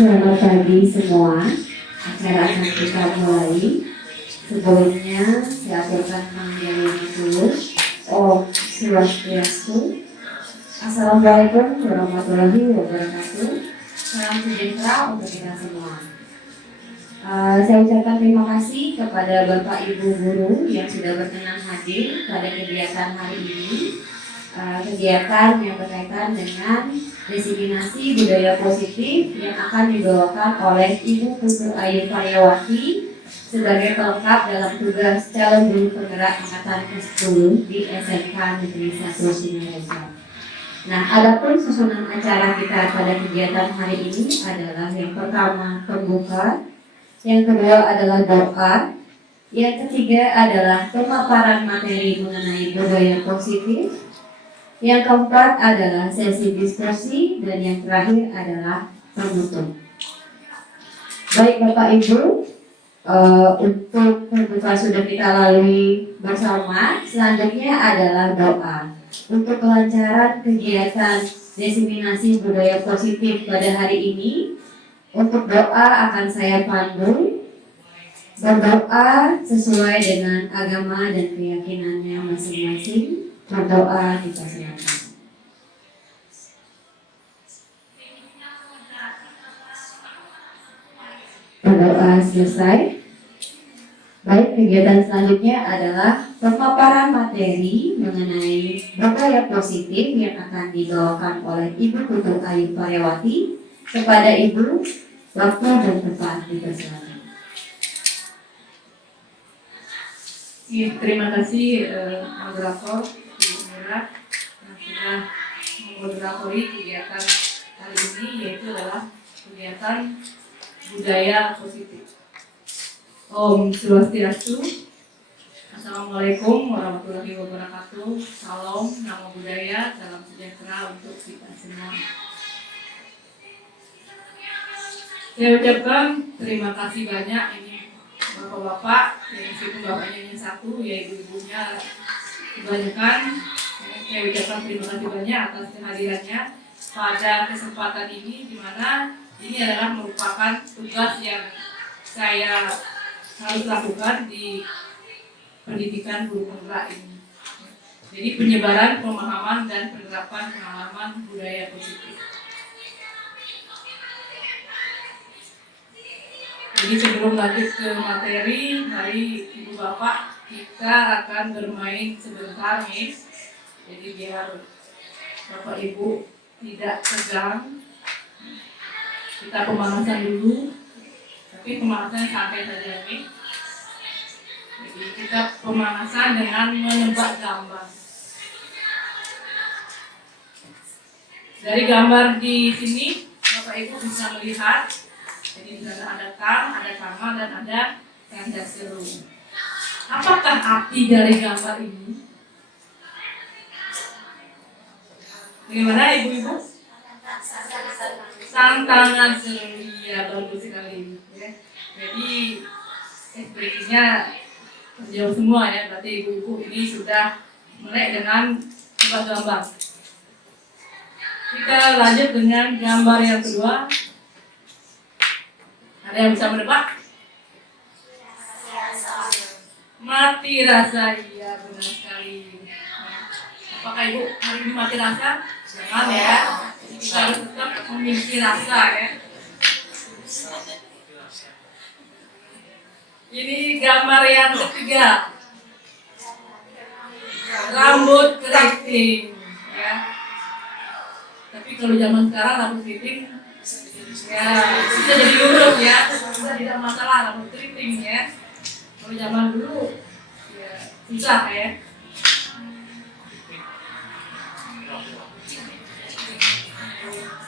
Selamat pagi semua. Acara akan kita mulai. Sebelumnya saya aturkan panggilan dulu. Om Swastiastu. Assalamualaikum warahmatullahi wabarakatuh. Salam sejahtera untuk kita semua. Saya ucapkan terima kasih kepada Bapak Ibu Guru yang sudah berkenan hadir pada kegiatan hari ini. Kegiatan yang berkaitan dengan diseminasi budaya positif yang akan dibawakan oleh Ibu Putu Ayu Karyawati sebagai pelengkap dalam tugas calon guru penggerak angkatan ke-10 di SMK Negeri 1 Singaraja. Nah, adapun susunan acara kita pada kegiatan hari ini adalah yang pertama pembuka, yang kedua adalah doa, yang ketiga adalah pemaparan materi mengenai budaya positif, yang keempat adalah sesi diskusi, dan yang terakhir adalah penutup. Baik Bapak Ibu, untuk pembuka sudah kita lalui bersama. Selanjutnya adalah doa untuk kelancaran kegiatan diseminasi budaya positif pada hari ini. Untuk doa akan saya pandu. Berdoa sesuai dengan agama dan keyakinannya masing-masing. Berdoa kita silakan. Berdoa selesai. Baik, kegiatan selanjutnya adalah pemaparan materi mengenai budaya positif yang akan dibawakan oleh Ibu Putu Ayu Karyawati. Kepada Ibu, waktu dan tempat dipersilakan. Terima kasih moderator Ibu Mira yang sudah memoderatori kegiatan hari ini, yaitu adalah kegiatan budaya positif. Om Swastiastu. Assalamualaikum warahmatullahi wabarakatuh. Salam, namo buddhaya, salam sejahtera untuk kita semua. Saya ucapkan terima kasih banyak ini bapak-bapak, yang meskipun bapaknya hanya satu, ya ibu-ibunya kebanyakan. Saya ucapkan terima kasih banyak atas kehadirannya pada kesempatan ini, di mana ini adalah merupakan tugas yang saya harus lakukan di pendidikan guru penggerak ini. Jadi penyebaran pemahaman dan penerapan pengalaman budaya positif. Jadi sebelum lanjut ke materi, mari Ibu Bapak kita akan bermain sebentar nih. Jadi biar Bapak Ibu tidak tegang, kita pemanasan dulu. Tapi pemanasan santai saja nih. Jadi kita pemanasan dengan menebak gambar. Dari gambar di sini Bapak Ibu bisa melihat. Jadi di sana ada tang, ada tama, dan ada tanda seru. Apakah arti dari gambar ini? Bagaimana Ibu-ibu? Tantangan seru, ya bagus sekali. Ya. Jadi ekspresinya terjauh semua ya. Berarti Ibu-ibu ini sudah melek dengan coba gambar. Kita lanjut dengan gambar yang kedua. Ada yang bisa menebak? Mati rasa, iya benar sekali. Apakah Ibu hari ini mati rasa? Jangan ya. Kita harus tetap memiliki rasa ya. Ini gambar yang ketiga. Rambut keriting ya. Tapi kalau zaman sekarang rambut keriting ya bisa jadi lurus ya, tidak masalah rambut keriting ya. Kalau zaman dulu ya susah ya.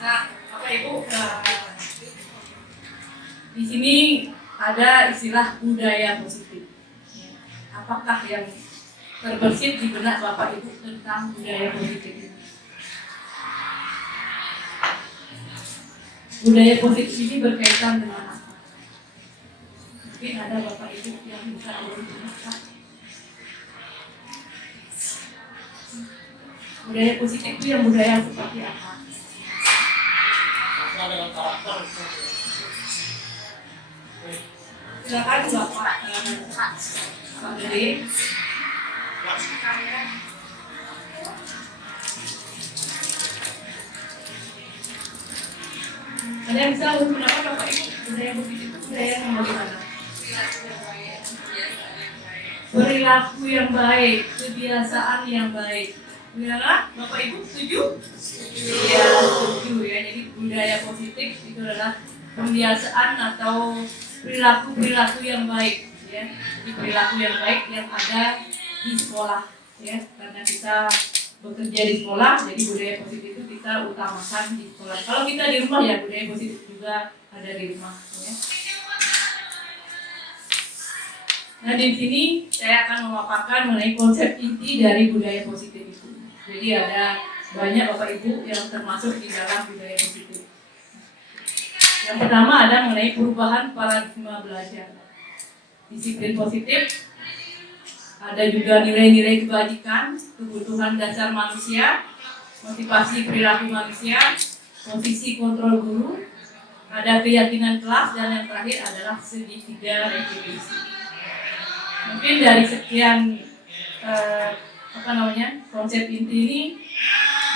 Nah, Bapak Ibu, di sini ada istilah budaya positif. Apakah yang terbersit di benak Bapak Ibu tentang budaya positif? Budaya positif ini berkaitan dengan apa? Mungkin ada Bapak Ibu yang bisa menjelaskan. Budaya positif itu yang budaya seperti apa? Silakan Bapak Pak Dede. Ada yang bisa urut pendapat Bapak Ibu budaya positif itu budaya yang bagaimana? Perilaku yang baik, kebiasaan yang baik. Benar, Bapak Ibu setuju? Iya, setuju ya. Jadi budaya positif itu adalah pembiasaan atau perilaku-perilaku yang baik ya. Jadi perilaku yang baik yang ada di sekolah ya. Karena kita bekerja di sekolah, jadi budaya positif itu kita utamakan di sekolah. Kalau kita di rumah ya budaya positif juga ada di rumah ya. Nah di sini saya akan memaparkan mengenai konsep inti dari budaya positif itu. Jadi ada banyak Bapak Ibu yang termasuk di dalam budaya positif. Yang pertama ada mengenai perubahan paradigma belajar. Disiplin positif, ada juga nilai-nilai kebajikan, kebutuhan dasar manusia, motivasi perilaku manusia, posisi kontrol guru, ada keyakinan kelas, dan yang terakhir adalah segitiga retribusi. Mungkin dari sekian konsep inti ini,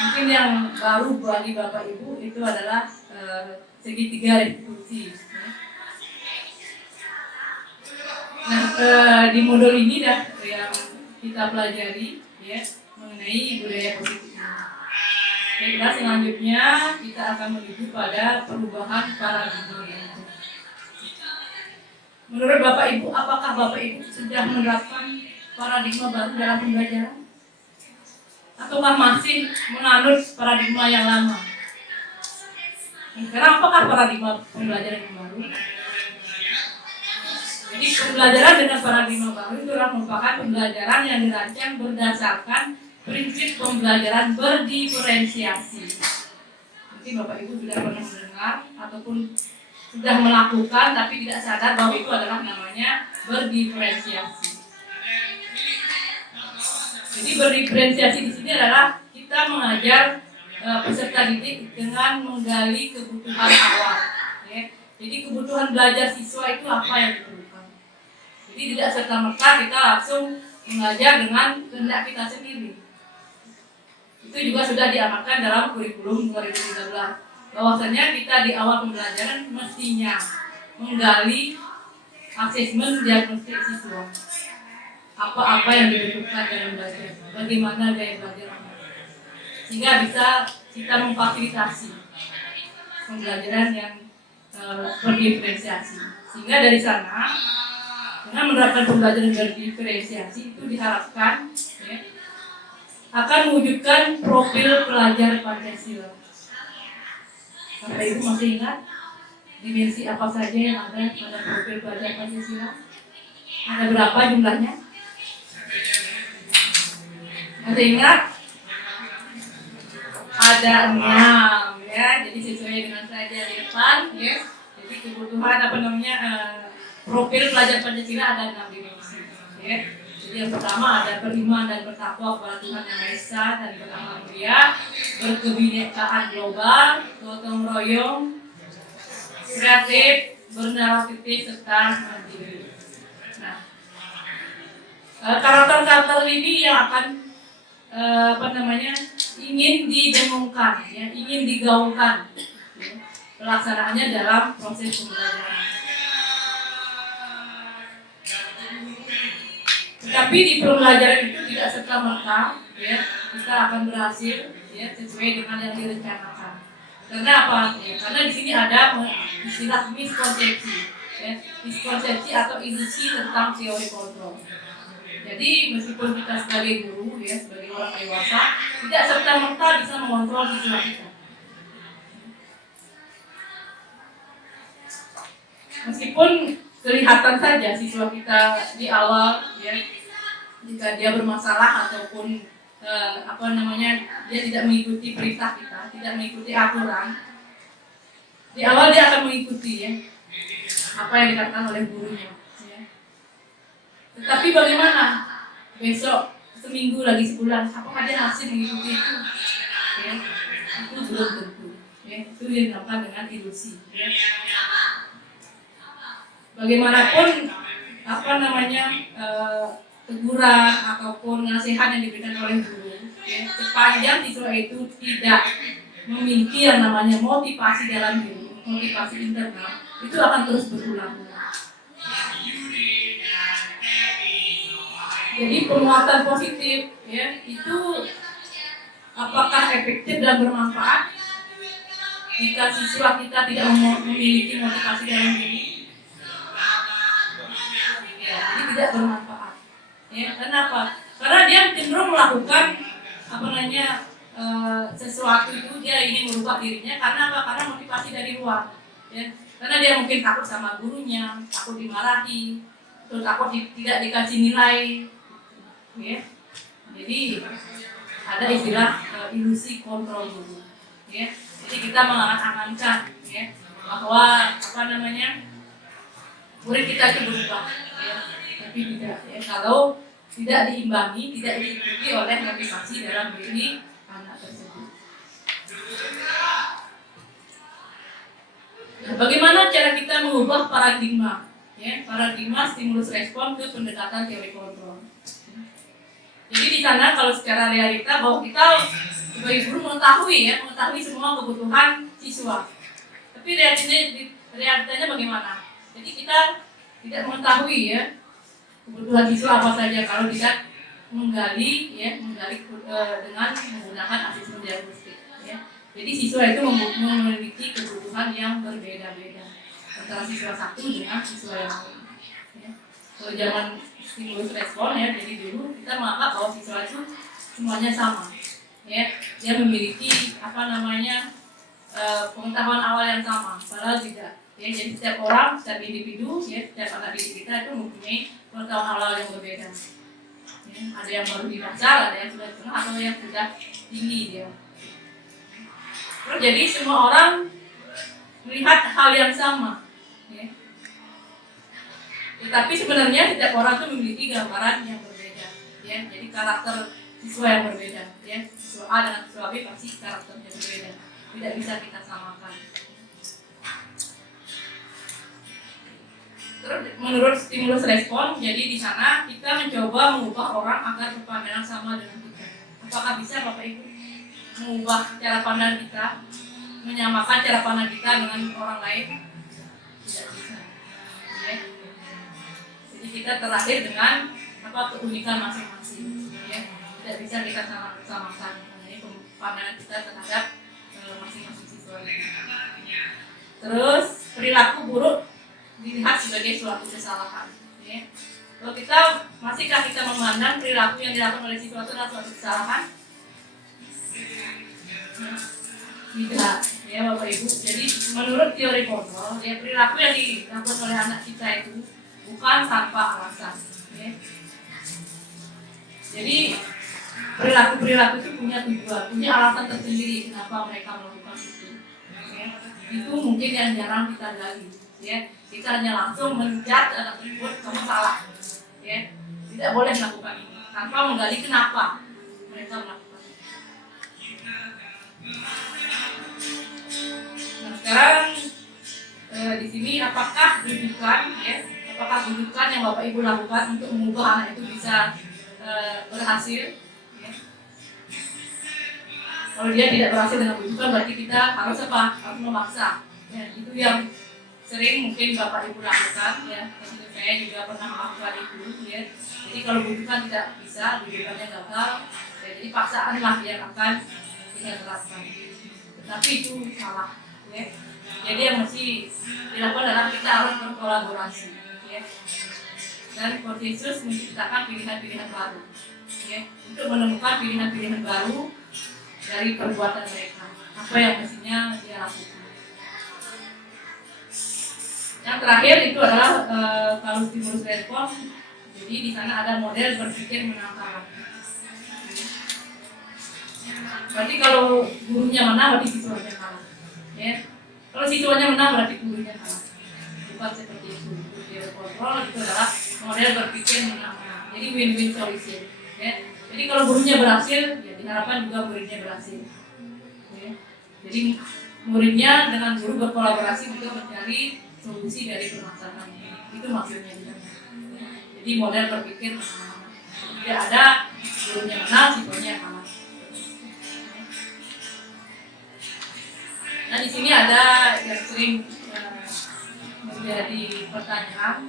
mungkin yang baru bagi Bapak Ibu itu adalah segitiga retribusi. Nah, di modul ini dah yang kita pelajari ya mengenai budaya positif ini. Baiklah, selanjutnya kita akan menuju pada perubahan paradigma. Menurut Bapak Ibu, apakah Bapak Ibu sudah menerapkan paradigma baru dalam pembelajaran? Ataukah masih menganut paradigma yang lama? Sekarang apakah paradigma pembelajaran yang baru? Jadi pembelajaran dengan paradigma baru itu merupakan pembelajaran yang dirancang berdasarkan prinsip pembelajaran berdiferensiasi. Mungkin Bapak Ibu sudah pernah mendengar ataupun sudah melakukan tapi tidak sadar bahwa itu adalah namanya berdiferensiasi. Jadi berdiferensiasi di sini adalah kita mengajar peserta didik dengan menggali kebutuhan awal. Ya. Jadi kebutuhan belajar siswa itu apa yang diperlukan. Jadi tidak serta-merta kita langsung mengajar dengan kehendak kita sendiri. Itu juga sudah diamalkan dalam kurikulum 2013. Bahwasanya kita di awal pembelajaran mestinya menggali asesmen diagnostik siswa. Apa-apa yang dibutuhkan dalam belajar, bagaimana gaya belajar, sehingga bisa kita memfasilitasi pembelajaran yang berdiferensiasi. Sehingga dari sana, dengan menerapkan pembelajaran berdiferensiasi itu diharapkan ya, akan mewujudkan profil pelajar Pancasila. Bapak Ibu masih ingat dimensi apa saja yang ada pada profil pelajar Pancasila? Ada berapa jumlahnya? Masih ingat? Ada 6 ya. Jadi sesuai dengan saja di depan ya. Jadi kebutuhan profil pelajar Pancasila ada 6 dimensi ya. Jadi yang pertama ada beriman dan bertakwa kepada Tuhan Yang Maha Esa dan beramal mulia, berkebinekaan global, gotong royong, kreatif, bernalar kritis serta mandiri. Nah, karakter-karakter ini yang akan ingin didengungkan, ya, ingin digaungkan ya, pelaksanaannya dalam proses pembelajaran. Tetapi di pembelajaran itu tidak serta-merta ya, kita akan berhasil ya, sesuai dengan yang direncanakan. Karena apa? Ya, karena di sini ada istilah miskonsepsi, ya, miskonsepsi atau ilusi tentang teori kontrol. Jadi meskipun kita sebagai guru, ya, sebagai orang dewasa, tidak serta-merta bisa mengontrol siswa kita. Meskipun kelihatan saja siswa kita di awal, ya, jika dia bermasalah ataupun dia tidak mengikuti perintah kita, tidak mengikuti aturan, di awal dia akan mengikuti ya apa yang dikatakan oleh gurunya. Ya. Tetapi bagaimana besok, seminggu lagi, sebulan, apakah dia masih mengikuti itu? Ya, itu belum tentu. Ya, itu yang dinamakan dengan ilusi. Ya. bagaimanapun teguran ataupun nasihat yang diberikan oleh guru, ya, sepanjang siswa itu tidak memiliki yang namanya motivasi dalam diri, motivasi internal, itu akan terus berulang. Jadi penguatan positif, ya, itu apakah efektif dan bermanfaat jika siswa kita tidak memiliki motivasi dalam diri? Ya, ini tidak bermanfaat. Ya, kenapa? Karena dia cenderung melakukan sesuatu itu, dia ingin merubah dirinya karena apa? Karena motivasi dari luar. Ya. Karena dia mungkin takut sama gurunya, takut dimarahi, atau takut tidak dikasih nilai. Ya. Jadi ada istilah ilusi kontrol guru. Ya. Jadi kita mengangan-angankan, ya, bahwa murid kita itu berubah, ya, tapi tidak, ya, kalau tidak diimbangi, tidak diikuti oleh motivasi dalam diri anak tersebut. Nah, bagaimana cara kita mengubah paradigma, ya, paradigma stimulus respon ke pendekatan teori kontrol? Jadi di sana kalau secara realita bahwa kita sebagai guru mengetahui semua kebutuhan siswa, tapi realitanya bagaimana? Jadi kita tidak mengetahui, ya, kebutuhan siswa apa saja kalau tidak menggali dengan menggunakan asesmen diagnostik. Ya. Jadi siswa itu memiliki kebutuhan yang berbeda-beda antara siswa satu dengan siswa yang lain. Ya. Kalau zaman stimulus respon, ya, jadi dulu kita menganggap bahwa siswa itu semuanya sama. Ya, dia memiliki pengetahuan awal yang sama, padahal tidak. Ya, jadi setiap orang, setiap individu, ya, setiap anak didik kita itu mempunyai pengetahuan awal yang berbeda. Ya, ada yang baru di dasar, ada yang sudah tengah, atau yang sudah tinggi dia. Terus jadi semua orang melihat hal yang sama. Ya. Tetapi sebenarnya setiap orang itu memiliki gambaran yang berbeda. Ya, jadi karakter siswa yang berbeda. Ya, siswa A dengan siswa B pasti karakternya berbeda. Tidak bisa kita samakan. Terus menurut stimulus respon, jadi di sana kita mencoba mengubah orang agar berpandangan sama dengan kita. Apakah bisa Bapak Ibu mengubah cara pandang kita, menyamakan cara pandang kita dengan orang lain? Tidak bisa. Ya. Jadi kita terlahir dengan keunikan masing-masing. Ya. Tidak bisa kita samakan mengenai pandangan kita terhadap masing-masing siswa. Terus perilaku buruk dilihat sebagai suatu kesalahan. Ya. Kalau masihkah kita memandang perilaku yang dilakukan oleh siswa itu adalah suatu kesalahan? Tidak, ya Bapak Ibu. Jadi menurut teori kontrol, ya, perilaku yang dilakukan oleh anak kita itu bukan tanpa alasan. Ya. Jadi perilaku itu punya tujuan, punya alasan tersendiri kenapa mereka melakukan itu. Ya. Itu mungkin yang jarang kita gali. Ya. Kita hanya langsung menjudge anak tersebut, kamu salah. Ya. Tidak boleh melakukan ini tanpa menggali kenapa mereka melakukan itu. Nah, sekarang di sini apakah rujukan yang Bapak Ibu lakukan untuk mengubah anak itu bisa berhasil? Ya. Kalau dia tidak berhasil dengan rujukan, berarti kita harus memaksa. Ya, itu yang sering mungkin Bapak Ibu lakukan, ya. Saya juga pernah melakukan itu, ya. Jadi kalau rujukan tidak bisa, rujukannya gagal, ya, jadi paksaanlah yang akan kita terapkan. Tapi itu salah, ya. Jadi yang mesti dilakukan adalah kita harus berkolaborasi, ya. Dan Konfusius menciptakan pilihan-pilihan baru, ya, untuk menemukan pilihan-pilihan baru dari perbuatan mereka, apa yang mestinya dia lakukan. Yang terakhir itu adalah kalau stimulus respon. Jadi di sana ada model berpikir menang kalah. Berarti kalau gurunya menang, berarti siswanya kalah. Ya. Kalau siswanya menang, berarti gurunya kalah. Bukan seperti itu. Teori kontrol itu adalah model berpikir menang kalah. Jadi win-win solution. Ya. Jadi kalau gurunya berhasil, ya diharapkan juga muridnya berhasil. Ya. Jadi muridnya dengan guru berkolaborasi untuk mencari solusi dari permasalahan ini. Itu maksudnya di sana. Jadi model berpikir tidak ada gurunya kenal, siswanya kalah. Nah di sini ada yang sering menjadi pertanyaan,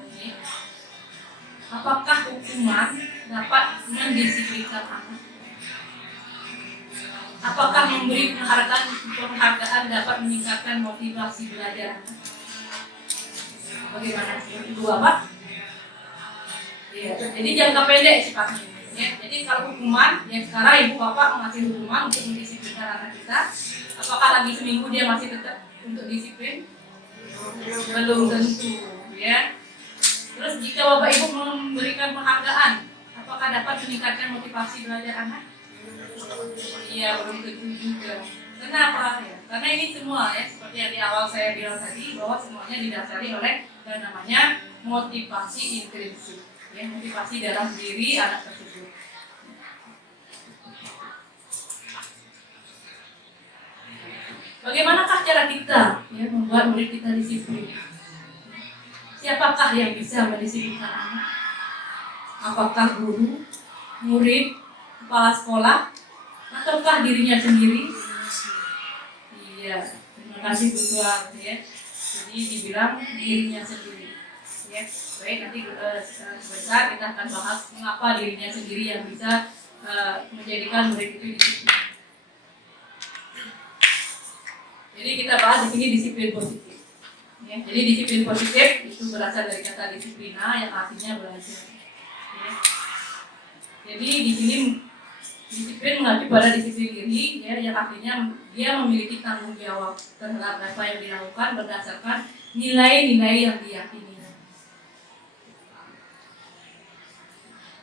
apakah hukuman dapat mendisiplinkan anak? Apakah memberi penghargaan dapat meningkatkan motivasi belajar anak? Bagaimana? Dua Pak? Ya, jadi jangka pendek sifatnya. Ya, jadi kalau hukuman, yang sekarang ibu bapak mengasih hukuman untuk mendisiplinkan anak kita, apakah lagi seminggu dia masih tetap untuk disiplin? Belum tentu, ya. Terus jika bapak ibu memberikan penghargaan, apakah dapat meningkatkan motivasi belajar anak? Iya, belum tentu juga. Kenapa? Ya, karena ini semua ya, seperti yang di awal saya bilang tadi, bahwa semuanya didasari oleh yang namanya motivasi intrinsik, ya, motivasi dalam diri anak tersebut. Bagaimanakah cara kita ya, membuat murid kita disiplin? Siapakah yang bisa mendisiplinkan anak? Apakah guru, murid, kepala sekolah, ataukah dirinya sendiri? Iya, terima kasih Bu Tuan ya. Jadi dibilang dirinya sendiri. Ya, baik nanti sebentar kita akan bahas mengapa dirinya sendiri yang bisa menjadikan murid itu disiplin. Jadi kita bahas di sini disiplin positif. Ya, jadi disiplin positif itu berasal dari kata disiplina yang artinya belajar. Ya. Jadi di sini disiplin mengacu pada disiplin diri, ya, yang artinya dia memiliki tanggung jawab terhadap apa yang dilakukan berdasarkan nilai-nilai yang diyakini.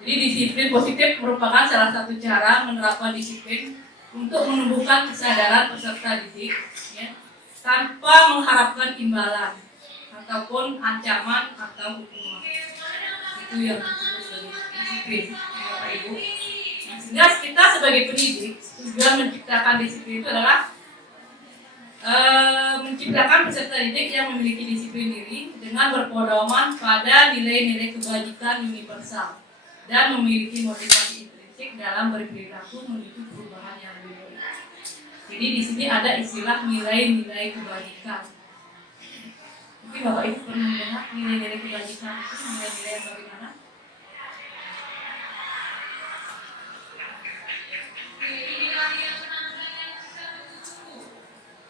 Jadi disiplin positif merupakan salah satu cara menerapkan disiplin untuk menumbuhkan kesadaran peserta didik, ya, tanpa mengharapkan imbalan ataupun ancaman atau hukuman. Itu yang disebut sebagai disiplin, Bapak Ibu. Sehingga kita sebagai pendidik, tujuan menciptakan disiplin itu adalah menciptakan peserta didik yang memiliki disiplin diri dengan berpedoman pada nilai-nilai kebajikan universal dan memiliki motivasi intrinsik dalam berperilaku menuju perubahan yang lebih baik. Jadi di sini ada istilah nilai-nilai kebajikan. Mungkin Bapak Ibu pernah mendengar nilai-nilai kebajikan itu nilai-nilai yang bagaimana?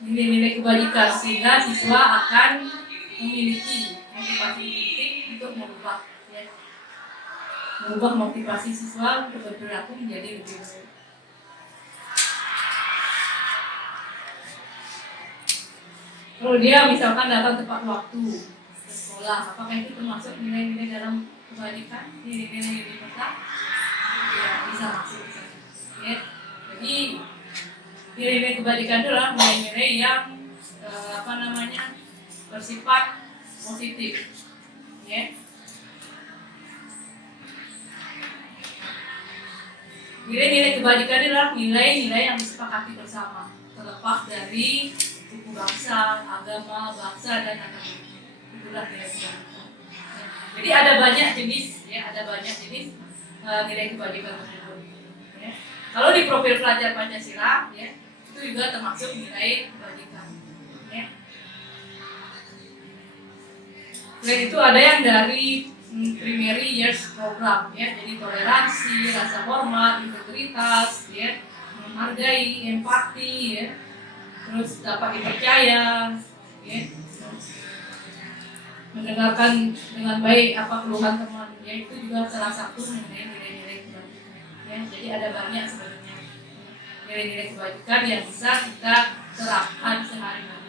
Nilai-nilai kebajikan sehingga siswa akan memiliki motivasi intrinsik untuk merubah motivasi siswa untuk berperilaku menjadi lebih baik. Kalau dia misalkan datang tepat waktu ke sekolah, apakah itu termasuk nilai-nilai dalam kebajikan, nilai-nilai yang diminta? Ya, bisa masuk. Ya. Jadi nilai-nilai kebajikan itu adalah nilai-nilai yang bersifat positif. Ya. Nilai-nilai kebajikan adalah nilai-nilai yang disepakati bersama, terlepas dari suku bangsa, agama, bangsa dan agama. Itulah nilai kebajikan. Jadi ada banyak jenis, ya, nilai kebajikan tersebut. Ya. Kalau di profil pelajar Pancasila, ya, itu juga termasuk nilai kebajikan. Ya. Selain itu ada yang dari primary years program, ya, jadi toleransi, rasa hormat, integritas, ya, menghargai, empati, ya, terus dapat dipercaya, ya, mendengarkan dengan baik apa keluhan teman, ya, itu juga salah satu nilai-nilai kebajikan. Ya, jadi ada banyak sebenarnya nilai-nilai kebajikan yang bisa kita terapkan sehari-hari.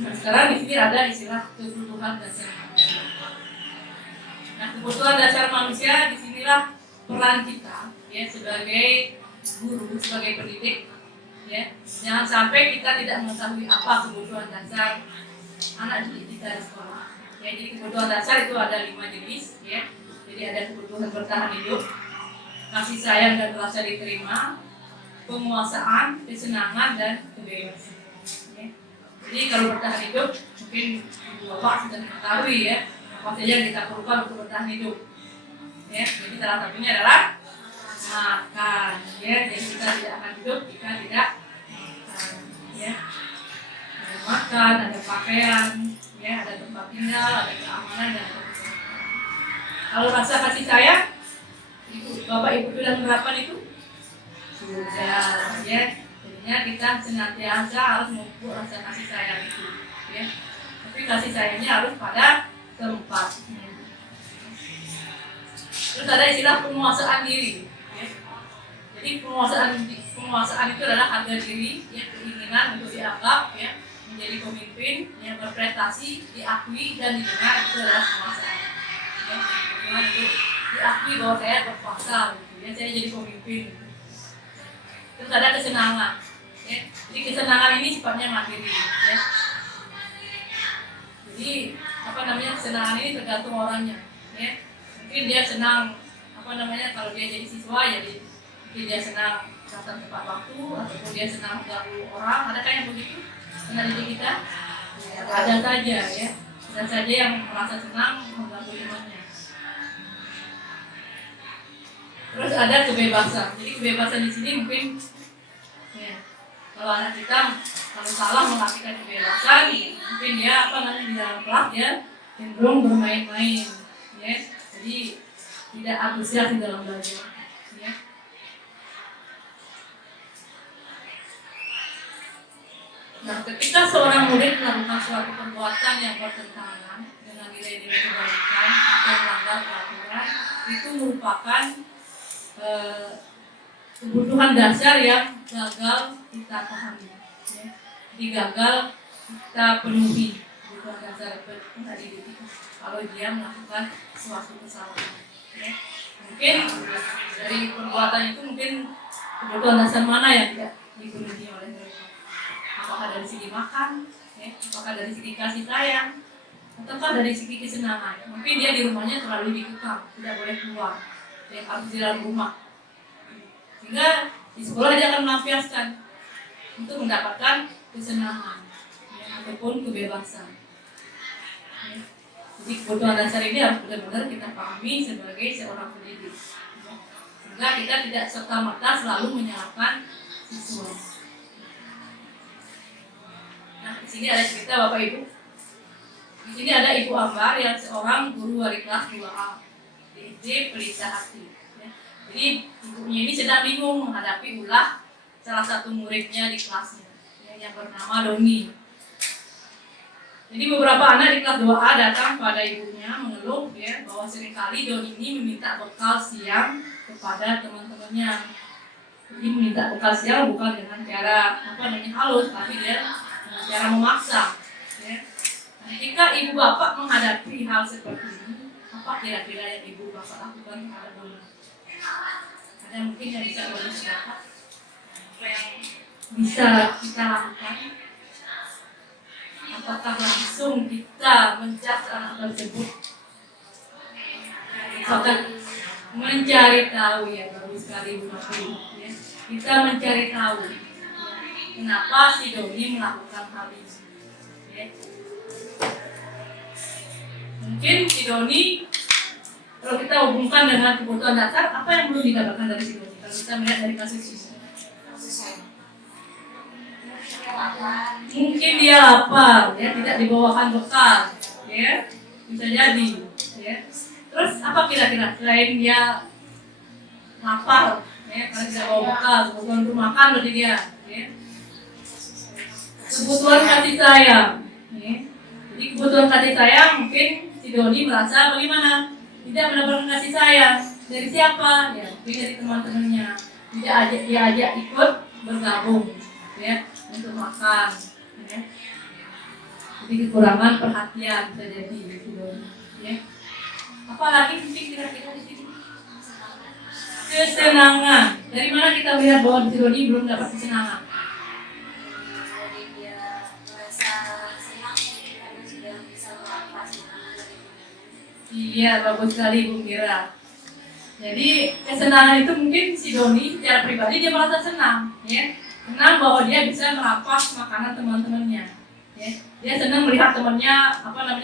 Nah, sekarang di sini ada istilah kebutuhan dasar manusia. Nah, kebutuhan dasar manusia disinilah peran kita, ya, sebagai guru, sebagai pendidik, ya. Jangan sampai kita tidak mengetahui apa kebutuhan dasar anak didik kita di sekolah. Ya, jadi kebutuhan dasar itu ada 5 jenis, ya. Jadi ada kebutuhan bertahan hidup, kasih sayang dan rasa diterima, penguasaan, kesenangan, dan kebebasan. Ya. Jadi kalau bertahan hidup, mungkin Bapak sudah mengetahui ya, apa saja yang kita perlukan untuk bertahan hidup. Ya, jadi salah satunya adalah makan. Ya, jadi kita tidak akan hidup jika tidak makan. Ya, ada makan, ada pakaian, ya, ada tempat tinggal, ada keamanan dan kebutuhan. Kalau rasa kasih sayang, Bapak Ibu sudah menerapkan itu? Sudah, ya. Jadinya kita senantiasa harus memupuk rasa kasih sayang itu, ya. Tapi kasih sayangnya harus pada tempatnya. Terus ada istilah penguasaan diri, ya. Jadi penguasaan itu adalah harga diri, ya, keinginan untuk dianggap, ya, menjadi pemimpin yang berprestasi, diakui dan didengar, itu adalah penguasaan. Ya, untuk diakui bahwa saya berkuasa, gitu, ya, saya jadi pemimpin. Terus ada kesenangan, ya. Jadi kesenangan ini sifatnya materi, ya. Jadi kesenangan ini tergantung orangnya, ya. Mungkin dia senang kalau dia jadi siswa, jadi mungkin dia senang datang tepat waktu, ataupun dia senang mengganggu orang. Ada kan yang begitu senang didik kita? Ya, ada saja, ya. Ada saja yang merasa senang mengganggu temannya. Terus ada kebebasan. Jadi kebebasan di sini mungkin, ya, kalau anak kita kalau salah mengartikan kebebasan, mungkin dia di dalam kelas dia cenderung bermain-main, ya. Jadi tidak antusias di dalam belajar, ya. Nah, ketika seorang murid melakukan suatu perbuatan yang bertentangan dengan nilai-nilai kebaikan atau melanggar peraturan, itu merupakan kebutuhan dasar yang gagal kita pahami, ya. Jadi gagal kita penuhi kebutuhan dasar tadi itu kalau dia melakukan suatu kesalahan, ya. Mungkin dari perbuatan itu mungkin kebutuhan dasar mana yang tidak dipenuhi oleh mereka? Apakah dari segi makan, ya? Apakah dari segi kasih sayang, ataukah dari segi kesenangan? Mungkin dia di rumahnya terlalu dikekang, tidak boleh keluar, ya, harus di dalam rumah. Sehingga di sekolah dia akan melampiaskan untuk mendapatkan kesenangan, ya, ataupun kebebasan. Ya. Jadi kebutuhan dasar ini harus benar-benar kita pahami sebagai seorang pendidik, ya. Sehingga kita tidak serta-merta selalu menyalahkan siswa. Nah, di sini ada cerita Bapak Ibu. Di sini ada Ibu Ambar yang seorang guru wali kelas 2A di SD Pelita Hati. Ya. Jadi ibunya ini sedang bingung menghadapi ulah salah satu muridnya di kelasnya, ya, yang bernama Doni. Jadi beberapa anak di kelas 2A datang pada ibunya mengeluh, ya, bahwa seringkali Doni ini meminta bekal siang kepada teman-temannya. Jadi meminta bekal siang bukan dengan cara halus, tapi dia dengan cara memaksa, ya. Nah, jika ibu bapak menghadapi hal seperti ini, apa kira-kira yang ibu bapak lakukan kepada Doni? Ada mungkin yang bisa berbagi bapak? Apa yang bisa kita lakukan? Apakah langsung kita menjudge anak tersebut? Apakah mencari tahu, ya, bagus sekali Bu Mafri, ya. Kita mencari tahu, ya, kenapa si Doni melakukan hal ini, ya. Mungkin si Doni, kalau kita hubungkan dengan kebutuhan dasar, apa yang belum didapatkan dari si Doni? Kalau kita melihat dari kasus ini, mungkin dia lapar, ya, tidak dibawakan bekal, ya, bisa jadi, ya. Terus apa kira-kira selain dia lapar, ya, kalau tidak bawa bekal, kebutuhan untuk makan berarti dia, ya. Kebutuhan kasih sayang, ya. Jadi kebutuhan kasih sayang mungkin si Doni merasa bagaimana? Tidak mendapatkan kasih sayang dari siapa? Ya, mungkin dari teman-temannya. Tidak diajak ikut bergabung, ya, untuk makan, ya. Jadi kekurangan perhatian bisa jadi gitu, ya. Apalagi mungkin kira-kira di sini kesenangan. Dari mana kita melihat bahwa di Doni belum dapat kesenangan? Iya, bagus sekali Bu Mira. Jadi kesenangan itu mungkin si Doni secara pribadi dia merasa senang, ya, senang bahwa dia bisa merampas makanan teman-temannya, ya. Dia senang melihat temannya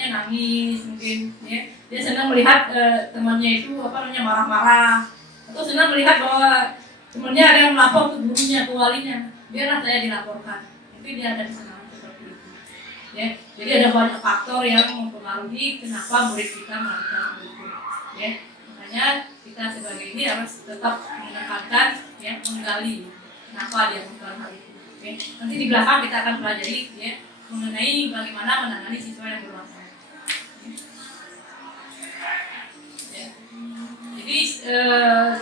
nangis mungkin, ya. Dia senang melihat temannya itu marah-marah, atau senang melihat bahwa temannya ada yang melapor ke gurunya, ke walinya, biarlah saya dilaporkan. Mungkin dia ada kesenangan seperti itu, ya. Jadi ada banyak faktor yang mempengaruhi kenapa murid kita melakukan hal itu, ya. Makanya kita sebagai ini harus tetap menekankan, ya, menggali kenapa dia melakukan hal itu. Ya. Nanti di belakang kita akan pelajari, ya, mengenai bagaimana menangani siswa yang bermasalah. Ya. Jadi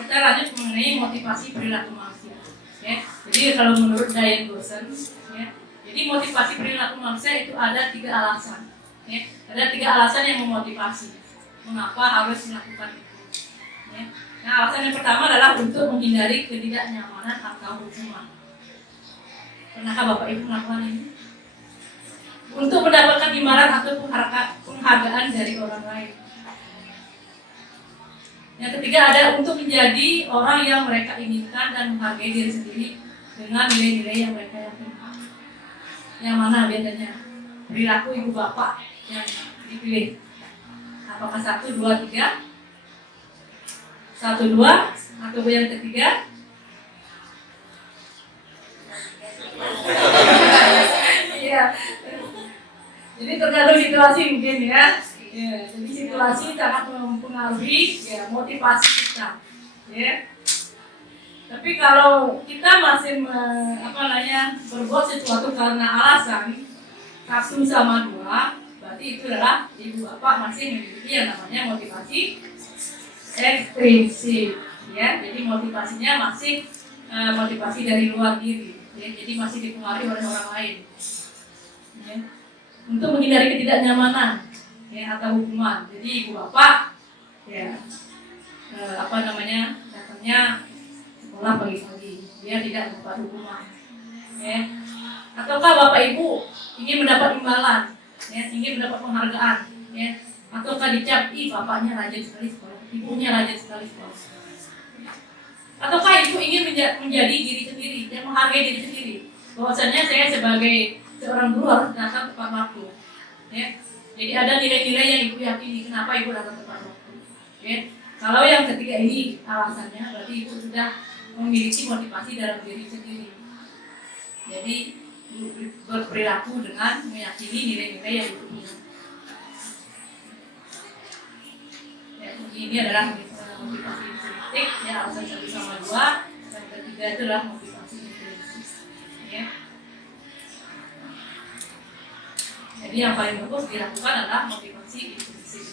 kita lanjut mengenai motivasi perilaku manusia. Ya. Jadi kalau menurut Diane Dawson, ya, jadi motivasi perilaku manusia itu ada 3 alasan. Ya. Ada 3 alasan yang memotivasi mengapa harus melakukan itu. Ya. Nah, alasan yang pertama adalah untuk menghindari ketidaknyamanan atau hukuman. Pernahkah Bapak Ibu melakukan ini? Untuk mendapatkan imbalan atau penghargaan dari orang lain. Yang ketiga ada untuk menjadi orang yang mereka inginkan dan menghargai diri sendiri dengan nilai-nilai yang mereka yakinkan. Yang mana biasanya perilaku ibu bapak yang dipilih? Apakah 1, 2, 3? 1, 2, atau yang ketiga? Iya. Jadi tergantung situasi mungkin, ya. Ya, jadi situasi sangat mempengaruhi, ya, motivasi kita, ya. Tapi kalau kita masih berbuat sesuatu karena alasan 1 sama 2, berarti itu adalah ibu bapak masih memiliki yang namanya motivasi ekstrinsik, ya. Jadi motivasinya masih motivasi dari luar diri, ya. Jadi masih dipengaruhi oleh orang lain, ya. Untuk menghindari ketidaknyamanan, ya, atau hukuman. Jadi ibu bapak, ya, datangnya sekolah pagi-pagi, dia tidak mendapat hukuman, ya. Ataukah bapak ibu ingin mendapat imbalan, ya, ingin mendapat penghargaan, ya. Ataukah dicap, bapaknya rajin sekali sekolah, ibunya rajin sekali sekolah. Ataukah ibu ingin menjadi diri sendiri dan menghargai diri sendiri, bahwasanya saya sebagai seorang guru harus datang tepat waktu, ya. Jadi ada nilai-nilai yang ibu yakini, kenapa ibu datang tepat waktu, ya. Kalau yang ketiga ini alasannya, berarti ibu sudah memiliki motivasi dalam diri sendiri. Jadi berperilaku dengan meyakini nilai-nilai yang ibu punya. Ya, ini adalah motivasi intrinsik, ya, alasan 1 sama 2. Yang ketiga itu adalah motivasi intrinsik, ya. Jadi yang paling bagus dilakukan adalah motivasi intrinsik,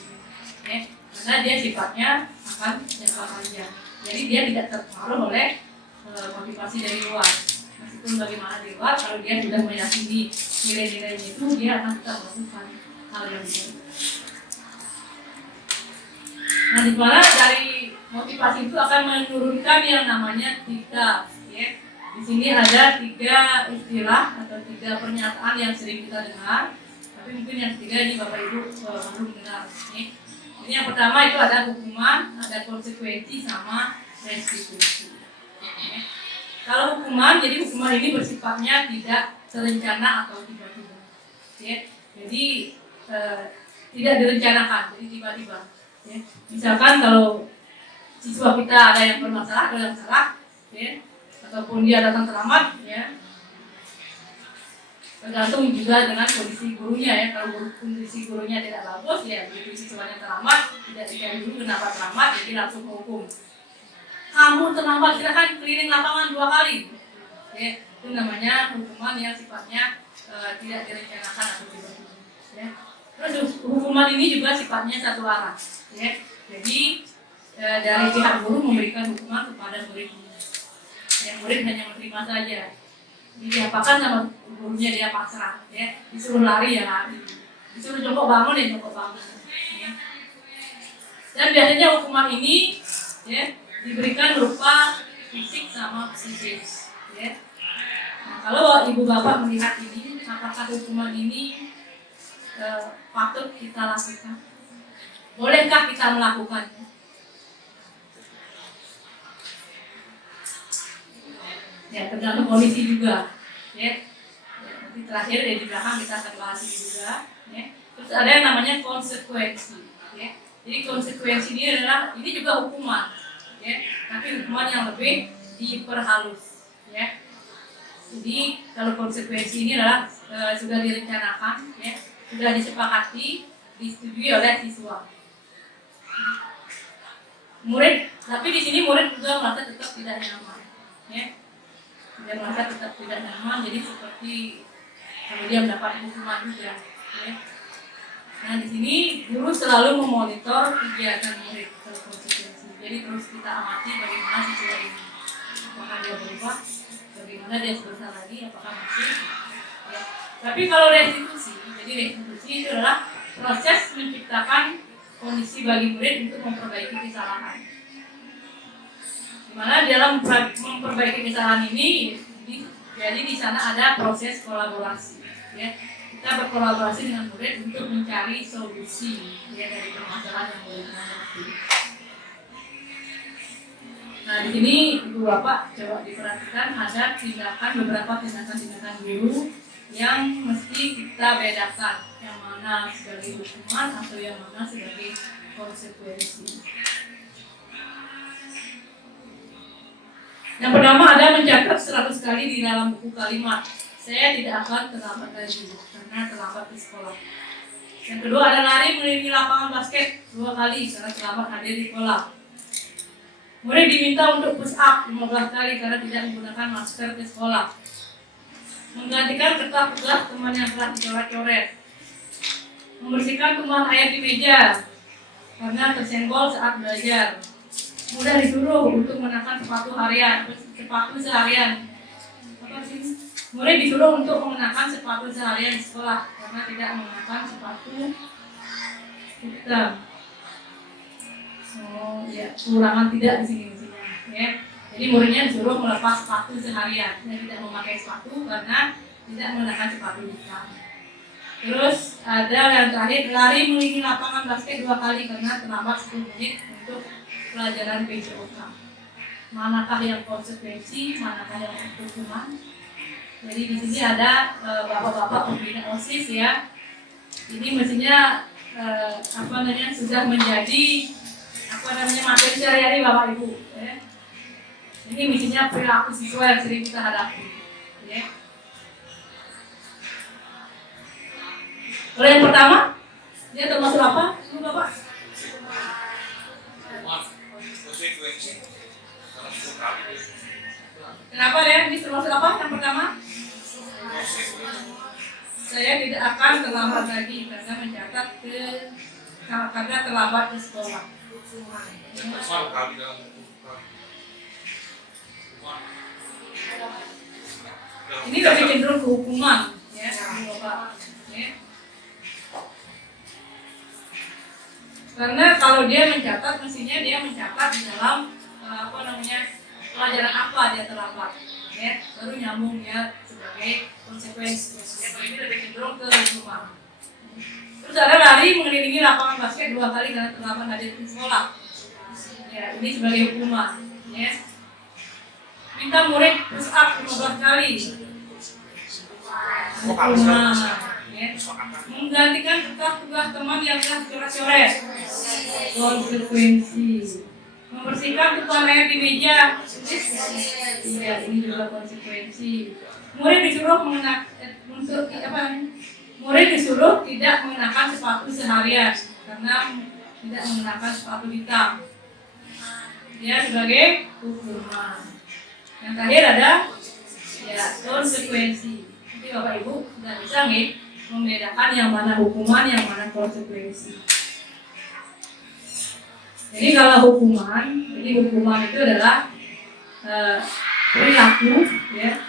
ya, karena dia sifatnya akan jangka panjang. Jadi dia tidak terpengaruh oleh motivasi dari luar. Meskipun bagaimana di luar, kalau dia sudah meyakini nilai-nilainya itu, dia akan tetap melakukan hal yang baik. Nah, di mana dari motivasi itu akan menurunkan yang namanya tika, ya. Di sini ada 3 istilah atau 3 pernyataan yang sering kita dengar. Tapi mungkin yang ketiga ini Bapak Ibu belum dengar. Ini yang pertama itu ada hukuman, ada konsekuensi, sama restitusi. Kalau hukuman, jadi hukuman ini bersifatnya tidak terencana atau tiba-tiba, ya. Jadi tidak direncanakan, jadi tiba-tiba, ya. Misalkan kalau siswa kita ada yang bermasalah, ada yang salah, ya, ataupun dia datang terlambat, ya, tergantung juga dengan kondisi gurunya, ya. Kalau kondisi gurunya tidak bagus, ya, begitu siswanya terlambat, tidak dicari dulu kenapa terlambat, jadi langsung hukum. Kamu terlambat, silakan keliling lapangan 2 kali, ya. Itu namanya hukuman yang sifatnya tidak direncanakan atau tiba-tiba, ya. Terus hukuman ini juga sifatnya satu arah, ya. Jadi dari pihak guru memberikan hukuman kepada muridnya, yang murid hanya menerima saja. Diapakan sama gurunya, dia pasrah, ya. Disuruh lari, ya lari, disuruh jongkok bangun, ya jongkok bangun, ya. Dan biasanya hukuman ini, ya, diberikan berupa fisik sama psikis, ya. Nah, kalau ibu bapak melihat ini, apakah hukuman ini patut kita lakukan? Bolehkah kita melakukannya? Ya, tergantung kondisi juga. Ya. Nanti terakhir di belakang kita akan bahas ini juga. Ya. Terus ada yang namanya konsekuensi. Ya. Jadi konsekuensi ini adalah ini juga hukuman. Ya. Tapi hukuman yang lebih diperhalus. Ya. Jadi kalau konsekuensi ini adalah sudah direncanakan, ya, sudah disepakati, disetujui oleh siswa. Murid, tapi di sini murid juga merasa tetap tidak nyaman, ya. Dia merasa tetap tidak nyaman, jadi seperti kalau dia mendapat hukuman juga, ya. Nah di sini guru selalu memonitor kegiatan murid kalau konsekuensi. Jadi terus kita amati bagaimana siswa ini, apakah dia berubah, bagaimana dia berusaha lagi, apakah masih. Ya. Tapi kalau restitusi, jadi restitusi itu adalah proses menciptakan kondisi bagi murid untuk memperbaiki kesalahan. Dimana dalam memperbaiki kesalahan ini, jadi di sana ada proses kolaborasi. Ya. Kita berkolaborasi dengan murid untuk mencari solusi, ya, dari permasalahan yang murid hadapi. Nah di sini Ibu Bapak coba diperhatikan ada beberapa tindakan guru yang mesti kita bedakan, yang mana sebagai hukuman atau yang mana sebagai konsekuensi. Yang pertama ada mencatat 100 kali di dalam buku kalimat. Saya tidak akan terlambat lagi karena terlambat di sekolah. Yang kedua ada lari mengelilingi lapangan basket 2 kali karena terlambat hadir di sekolah. Murid diminta untuk push up 15 kali karena tidak menggunakan masker ke sekolah. Menggantikan kertas tugas teman yang telah dicoret-coret. Membersihkan tumpahan air di meja karena tersenggol saat belajar. Mudah disuruh untuk mengenakan sepatu seharian. Apa sih? Murid disuruh untuk mengenakan sepatu seharian di sekolah karena tidak mengenakan sepatu hitam. Oh ya, pengurangan tidak di sini maksudnya. Ya. Jadi muridnya disuruh melepas sepatu seharian, dan tidak memakai sepatu karena tidak mengenakan sepatu hitam. Terus ada yang terakhir, lari mengelilingi lapangan basket 2 kali karena terlambat 10 menit untuk pelajaran PJOK. Manakah yang konsekuensi, manakah yang hukuman? Jadi di sini ada bapak-bapak pembina OSIS ya. Ini mestinya sudah menjadi materi sehari-hari Bapak Ibu. Ya. Ini mestinya perilaku siswa yang sering kita hadapi. Ya. Kalau yang pertama, dia termasuk apa? Dulu Bapak? Kenapa ya? Ini termasuk apa? Yang pertama? Saya tidak akan terlambat lagi karena mencatat karena terlambat di sekolah. Ini lebih cenderung ke hukuman, ya, Bapak. Ya. Karena kalau dia mencatat, mestinya dia mencatat di dalam pelajaran apa dia terlambat, ya, baru nyambung dia sebagai konsekuensi. Ya, ini lebih cenderung ke hukuman. Terus ada lari mengelilingi lapangan basket 2 kali karena terlambat hadir di sekolah. Ya, ini sebagai hukuman. Ya. Minta murid push up 15 kali. Hukuman. Ya. Menggantikan kertas tugas teman yang telah coret-coret. Konsekuensi. Membersihkan tumpahan air di meja. Iya, ini juga konsekuensi. Murid disuruh Murid disuruh tidak mengenakan sepatu seharian karena tidak mengenakan sepatu hitam. Dia sebagai hukuman. Yang terakhir ada ya konsekuensi. Jadi Bapak Ibu sudah bisa nih membedakan yang mana hukuman, yang mana konsekuensi. Jadi kalau hukuman itu adalah perilaku, ya,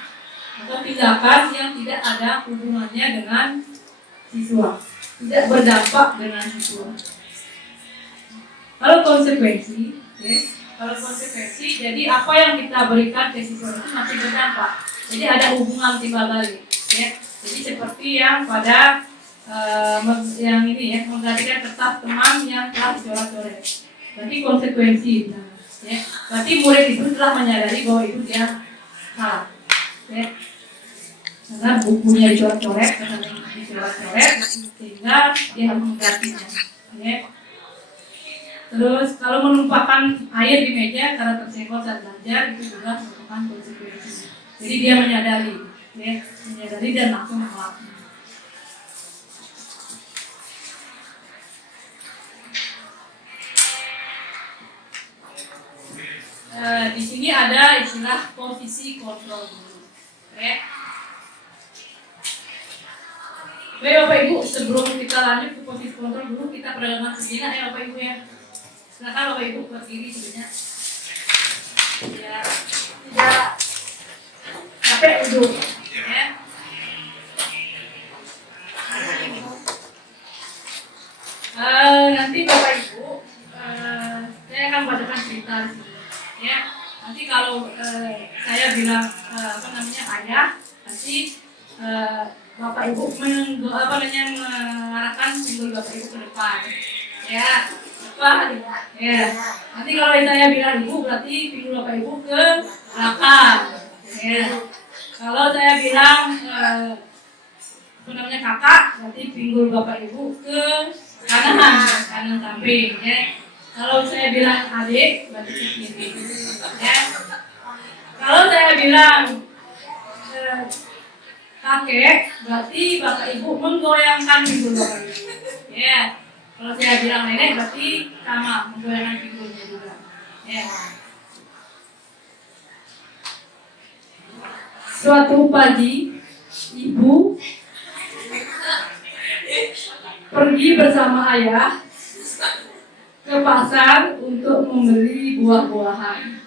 atau tindakan yang tidak ada hubungannya dengan siswa, tidak berdampak dengan siswa. Kalau konsekuensi, ya, jadi apa yang kita berikan ke siswa itu masih berdampak. Jadi ada hubungan timbal balik, ya. Jadi seperti yang pada yang ini ya, menggantikan kertas teman yang telah dicoret-coret. Berarti konsekuensi, ya. Berarti murid itu telah menyadari bahwa itu dia salah. Ya. Karena bukunya dicoret-coret, dicoret-coret, sehingga dia harus menggantinya. Ya. Terus kalau menumpahkan air di meja karena tersenggol saat belajar itu juga merupakan konsekuensi. Jadi dia menyadari, ya, menyadari dan langsung melakukan. Di sini ada istilah posisi kontrol guru. Oke. Baik Bapak Ibu, sebelum kita lanjut ke posisi kontrol guru, kita perdagangan sejenak ya Bapak Ibu ya. Silakan Bapak Ibu berdiri sebenarnya. Ya, tidak capek duduk. Ya. Nanti Bapak Ibu, saya akan bacakan cerita di sini. Ya, nanti kalau saya bilang ayah, nanti Bapak Ibu mengarahkan pinggul Bapak Ibu ke depan. Ya, apa? Ya. Nanti kalau saya bilang ibu, berarti pinggul Bapak Ibu ke belakang. Ya. Kalau saya bilang kakak, berarti pinggul Bapak Ibu ke kanan samping. Ya. Kalau saya bilang adik, berarti ke kiri. Ya. Kalau saya bilang kakek, berarti Bapak Ibu menggoyangkan pinggul Bapak Ibu. Ya. Kalau saya bilang nenek, berarti sama menggoyangkan pinggulnya juga. Ya. Suatu pagi, ibu pergi bersama ayah ke pasar untuk membeli buah-buahan.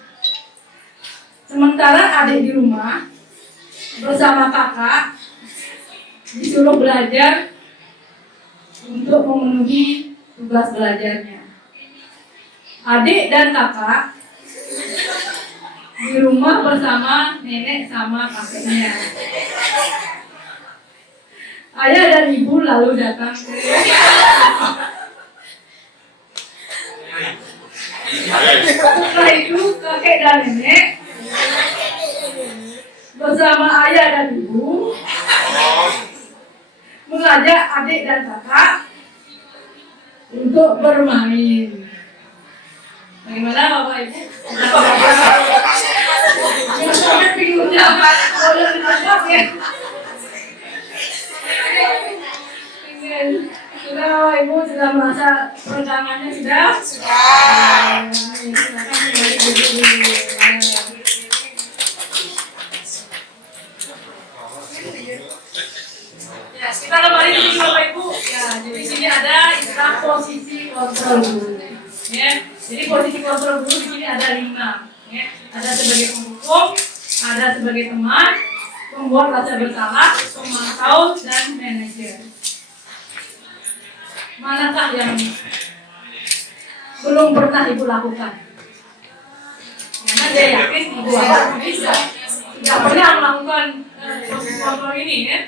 Sementara adik di rumah bersama kakak disuruh belajar untuk memenuhi tugas belajarnya. Adik dan kakak di rumah bersama nenek sama kakeknya. Ayah dan ibu lalu datang ke setelah itu kakek dan nenek bersama ayah dan ibu mengajak adik dan kakak untuk bermain. Bagaimana Bapak Ibu? Sampai pinggulnya boleh ditangkap ya. Sudah Bapak Ibu sudah merasa peregangannya sudah? Sudah. Silakan kembali duduk. Ya, kita kembali di sini Bapak Ibu. Ya, jadi di sini ada istilah posisi kontrol guru. Ya, jadi posisi kontrol guru di sini ada 5. Ya, ada sebagai pendukung, ada sebagai teman, pembuat rasa bersalah, pemantau, dan manajer. Manakah yang belum pernah ibu lakukan? Karena saya yakin ibu akan bisa. Tidak pernah melakukan posisi kontrol ini ya.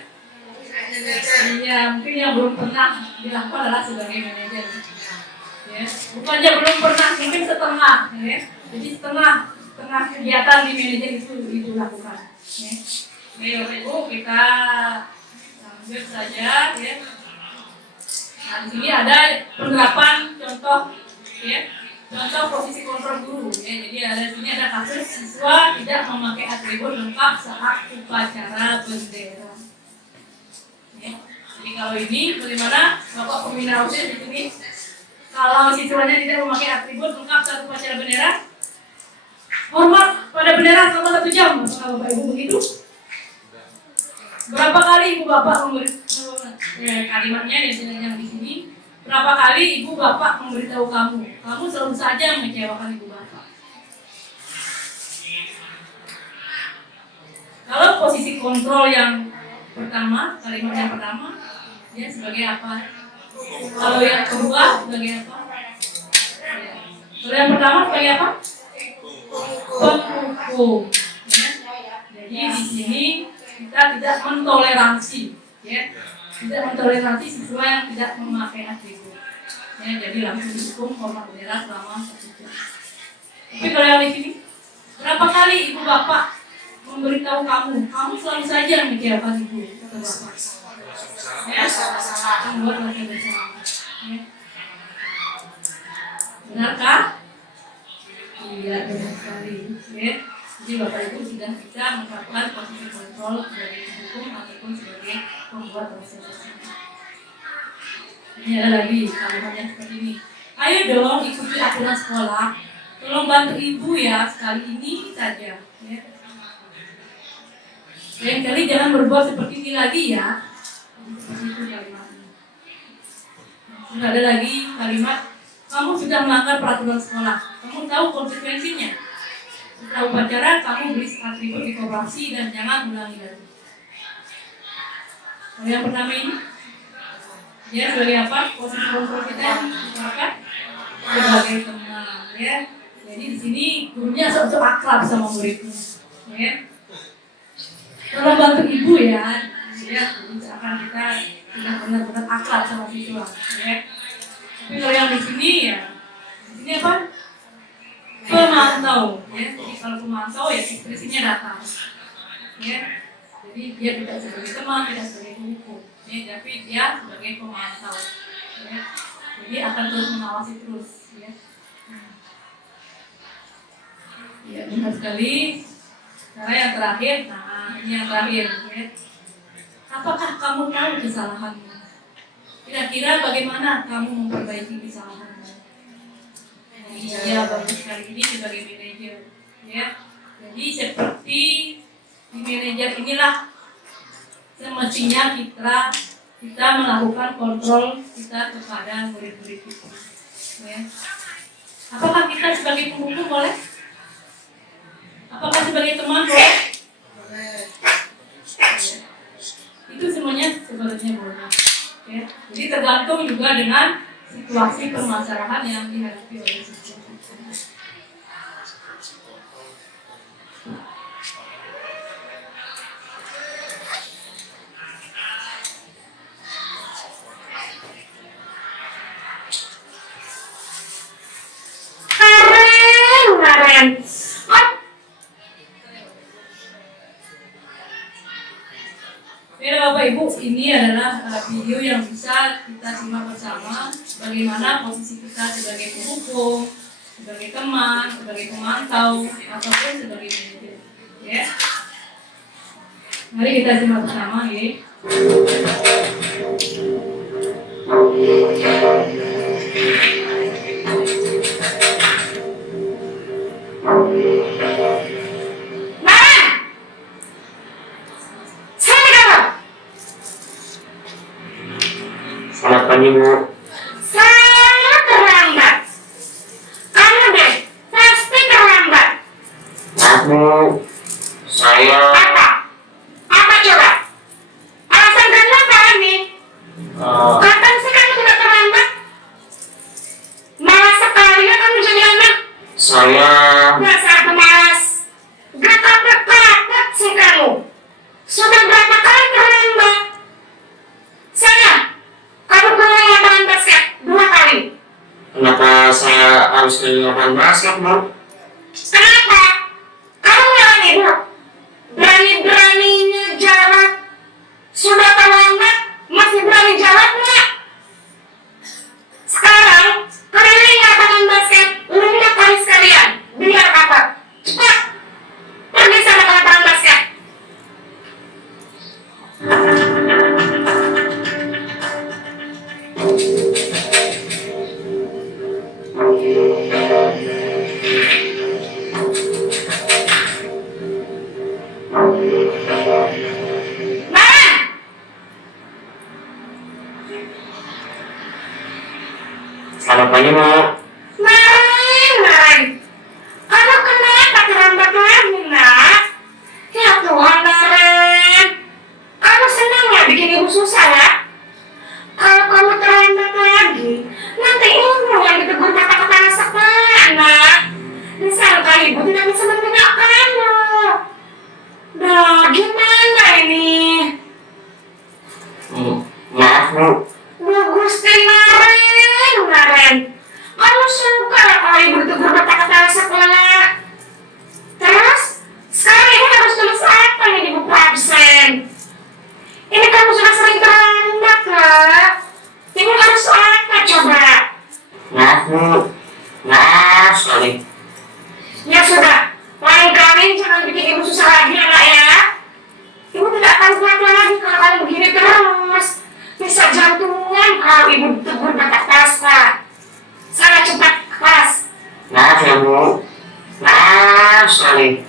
Iya, mungkin yang belum pernah dilakukan adalah sebagai manajer. Ya, bukannya belum pernah, mungkin setengah. Ya. Jadi setengah kegiatan di manajer itu lakukan. Ya. Baik Ibu, kita lanjut saja. Ya. Nah, di sini ada penerapan contoh, ya, contoh posisi kontrol guru. Ya. Jadi di sini ada kasus siswa tidak memakai atribut lengkap saat upacara bendera. Ya. Jadi kalau ini bagaimana Bapak pembina OSIS di sini? Kalau siswanya tidak memakai atribut lengkap saat upacara bendera, hormat pada bendera selama 1 jam. Apakah Bapak Ibu begitu? Berapa kali Ibu Bapak kalimatnya yang di sini? Berapa kali Ibu Bapak memberitahu kamu selalu saja mengecewakan Ibu Bapak. Kalau posisi kontrol yang pertama, kalimat yang pertama, dia sebagai apa? Kalau yang kedua sebagai apa? Kalau yang pertama sebagai apa? Pendukung. Ya. Jadi di sini kita tidak mentoleransi, ya, tidak mentoleransi siswa yang tidak memakai atribut. Ya, jadi langsung dihukum hormat bendera selama 1 jam. Tapi kalau yang di sini, berapa kali Ibu Bapak memberitahu kamu selalu saja mengecewakan ibu, kata bapak. Ya, membuat mereka bersalah. Ya. Benarkah? Iya, benar sekali. Ya. Jadi bapak ibu sudah bisa menerapkan posisi kontrol sebagai pendukung ataupun sebagai pembuat organisasi. Ini ada lagi kalimatnya seperti ini. Ayo dong ikuti aturan sekolah. Tolong bantu ibu ya sekali ini saja. Ya. Lain kali jangan berbuat seperti ini lagi ya. Seperti itu kalimatnya. Terus ada lagi kalimat, kamu sudah melanggar peraturan sekolah. Kamu tahu konsekuensinya. Setelah upacara kamu beri atribut di koperasi dan jangan ulangi lagi. Kalau yang pertama ini, ya sebagai apa? Posisi kontrol kita diterapkan sebagai teman, ya. Jadi di sini gurunya sok-sok akrab sama muridnya, ya. Tolong bantu ibu ya, misalkan kita tidak benar-benar akrab sama siswa, ya. Tapi kalau yang di sini ya, di sini apa? Pemantau, ya. Jadi kalau pemantau ya ekspresinya datang, ya. Jadi dia tidak sebagai teman, tidak sebagai penghukum, ya. Tapi dia sebagai pemantau, ya. Jadi akan terus mengawasi terus, ya. Ya benar sekali. Cara yang terakhir, nah ini yang terakhir, ya. Apakah kamu tahu kesalahanmu? Kira-kira bagaimana kamu memperbaiki kesalahanmu? Iya, bagus sekali ini sebagai manajer, ya. Jadi seperti di manajer inilah semestinya kita melakukan kontrol kita kepada murid-murid kita, ya. Apakah kita sebagai penghukum boleh? Apakah sebagai teman boleh? Boleh. Ya. Itu semuanya sebenarnya boleh. Ya. Jadi tergantung juga dengan situasi permasalahan yang dihadapi oleh siswa. Keren. Baik Bapak Ibu, ini adalah video yang bisa kita simak bersama bagaimana posisi kita sebagai penghukum, sebagai teman, sebagai pemantau, ataupun sebagai manajer. Ya. Mari kita simak bersama, ya. Selamat pagi, Bu. Sangat terlambat. Kamu deh, pasti terlambat. Maaf, Bu. Saya... Apa? Apa coba? Alasan kamu apa ini? Kapan sih kamu tidak terlambat? Malas sekali ya kamu jadi anak. Saya... Dasar pemalas. Gak kapok-kapok sih kamu. Sudah berapa kali terlambat? Saya... Kamu pernah lapangan basket 2 kali. Kenapa saya harus ke lapangan basket, Bu? Kenapa? Kamu melawan ibu. Berani-beraninya jawab. Sudah terlambat, masih berani jawab nggak? Sekarang, keliling lapangan basket 5 kali sekalian. Biar apa? Cepat. Pergi sama ke lapangan basket. Selamat pagi, Bu. Naren. Kamu kenapa terlambat lagi, Nak? Ya Tuhan, Naren. Kamu senang ya bikin ibu susah, ya? Kalau kamu terlambat lagi, nanti ibu yang ditegur kata-kata sekolah, Nak. Disangka ibu tidak bisa mendengar kamu. Duh, gimana ini? Maaf, Bu. Bu Gusti Naren. Kamu suka kalau ibu ditegur kata-kata sekolah. Terus, sekarang ibu harus tulis kamu sudah sering terlambat, nak. Ibu harus apa coba? Maaf, Bu. Maaf sekali. Ya sudah, lain kali jangan bikin ibu susah lagi, anak ya. Ibu tidak akan kuat lagi kalau kamu begini terus. Bisa jantungan kalau ibu ditegur batak pasta. Sana cepat ke kelas. Maaf ya, Bu. Maaf sekali.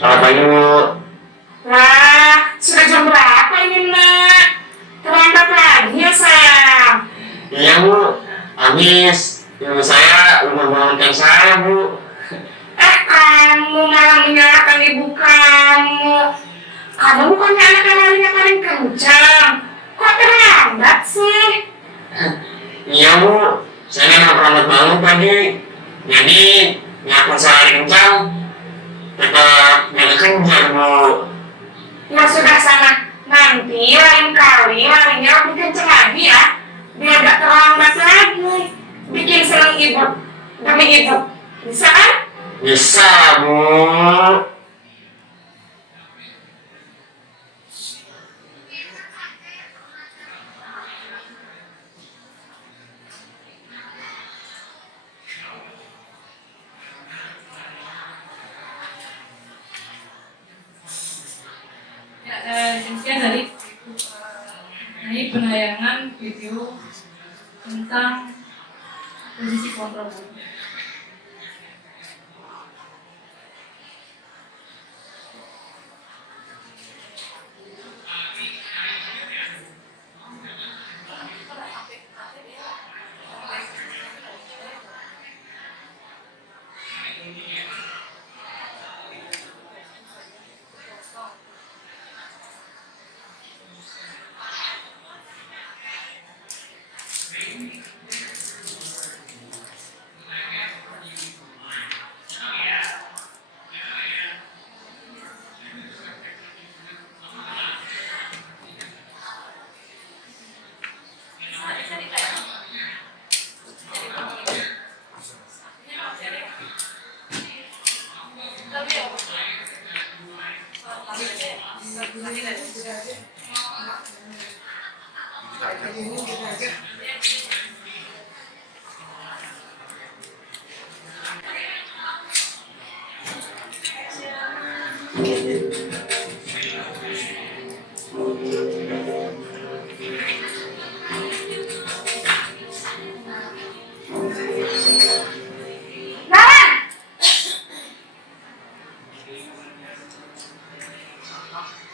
Selamat pagi, Bu. Wah, sudah jam berapa ini, nak? Terlambat lagi ya, sayang? Iya, Bu. Habis. Ibu saya belum membangunkan saya, Bu. Kamu malah menyalahkan ibu kamu. Kamu bukannya anak yang larinya paling kencang. Kok terlambat sih? Iya, Bu. Saya memang terlambat banget tadi. Jadi, walaupun saya lari kencang, tetap jadi kencang, Bu. Ya sudah sana. Nanti lain kali larinya lebih kencang lagi ya. Biar gak terlambat lagi. Bikin senang ibu demi ibu. Bisa kan? Bisa, Bu. Demikian dari ini penayangan video tentang posisi kontrol.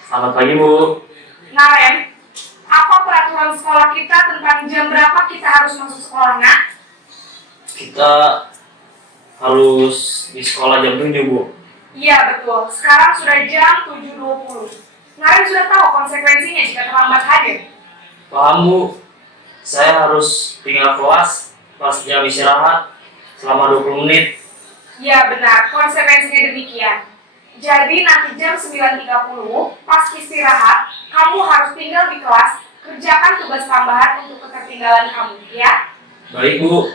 Selamat pagi, Bu. Naren, apa peraturan sekolah kita tentang jam berapa kita harus masuk sekolah, nak? Kita harus di sekolah jam 7, Bu. Iya, betul. Sekarang sudah jam 7.20. Naren sudah tahu konsekuensinya jika terlambat hadir. Paham, Bu. Saya harus tinggal kelas pas jam istirahat selama 20 menit. Iya, benar. Konsekuensinya demikian. Jadi nanti jam 9.30 pas istirahat, kamu harus tinggal di kelas, kerjakan tugas tambahan untuk ketertinggalan kamu, ya? Baik, Bu.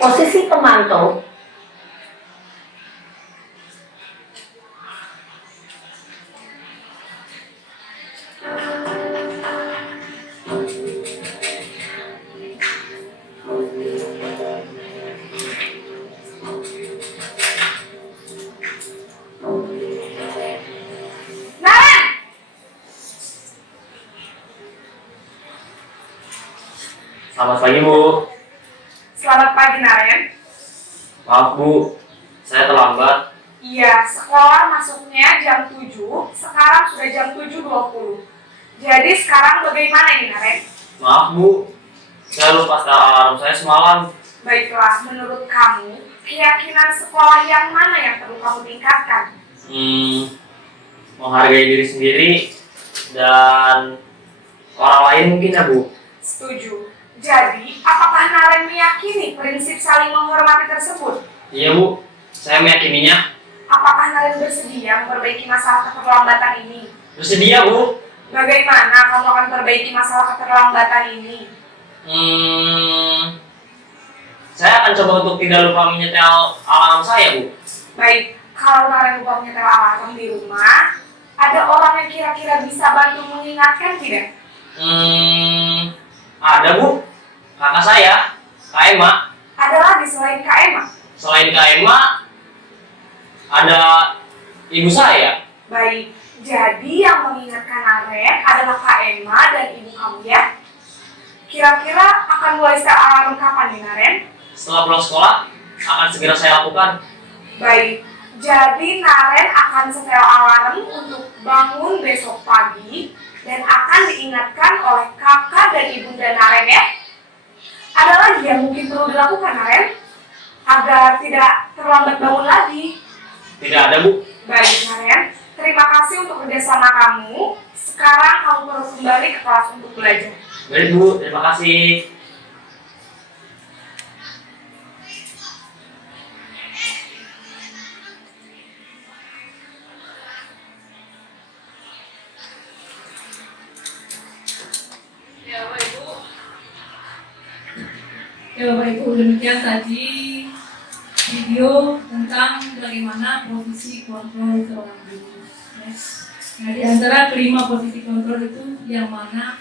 Posisi pemantau. Selamat pagi, Bu. Selamat pagi, Naren. Maaf, Bu. Saya terlambat. Iya, sekolah masuknya jam 7, sekarang sudah jam 7.20. Jadi sekarang bagaimana ini, Naren? Maaf, Bu. Saya lupa setel alarm saya semalam. Baiklah, menurut kamu, keyakinan sekolah yang mana yang perlu kamu tingkatkan? Menghargai diri sendiri dan orang lain mungkin ya, Bu. Setuju. Jadi, apakah Naren meyakini prinsip saling menghormati tersebut? Iya Bu, saya meyakininya. Apakah Naren bersedia memperbaiki masalah keterlambatan ini? Bersedia Bu. Bagaimana kamu akan perbaiki masalah keterlambatan ini? Saya akan coba untuk tidak lupa menyetel alarm saya Bu. Baik, kalau Naren lupa menyetel alarm di rumah, ada orang yang kira-kira bisa bantu mengingatkan tidak? Ada Bu, kakak saya, Kak Emma. Ada lagi selain Kak Emma? Selain Kak Emma, ada ibu saya. Baik, jadi yang mengingatkan Naren adalah Kak Emma dan ibu kamu ya? Kira-kira akan mulai setel alarm kapan nih Naren? Setelah pulang sekolah, akan segera saya lakukan. Baik, jadi Naren akan setel alarm untuk bangun besok pagi dan akan diingatkan oleh kakak dan ibunda Naren ya. Ada lagi yang mungkin perlu dilakukan Naren agar tidak terlambat bangun lagi? Tidak ada Bu. Baik Naren, terima kasih untuk kerjasama kamu. Sekarang kamu terus kembali ke kelas untuk belajar. Baik Bu, terima kasih. Ya Bapak Ibu, demikian tadi video tentang bagaimana posisi kontrol seorang guru. Nah, di antara kelima posisi kontrol itu yang mana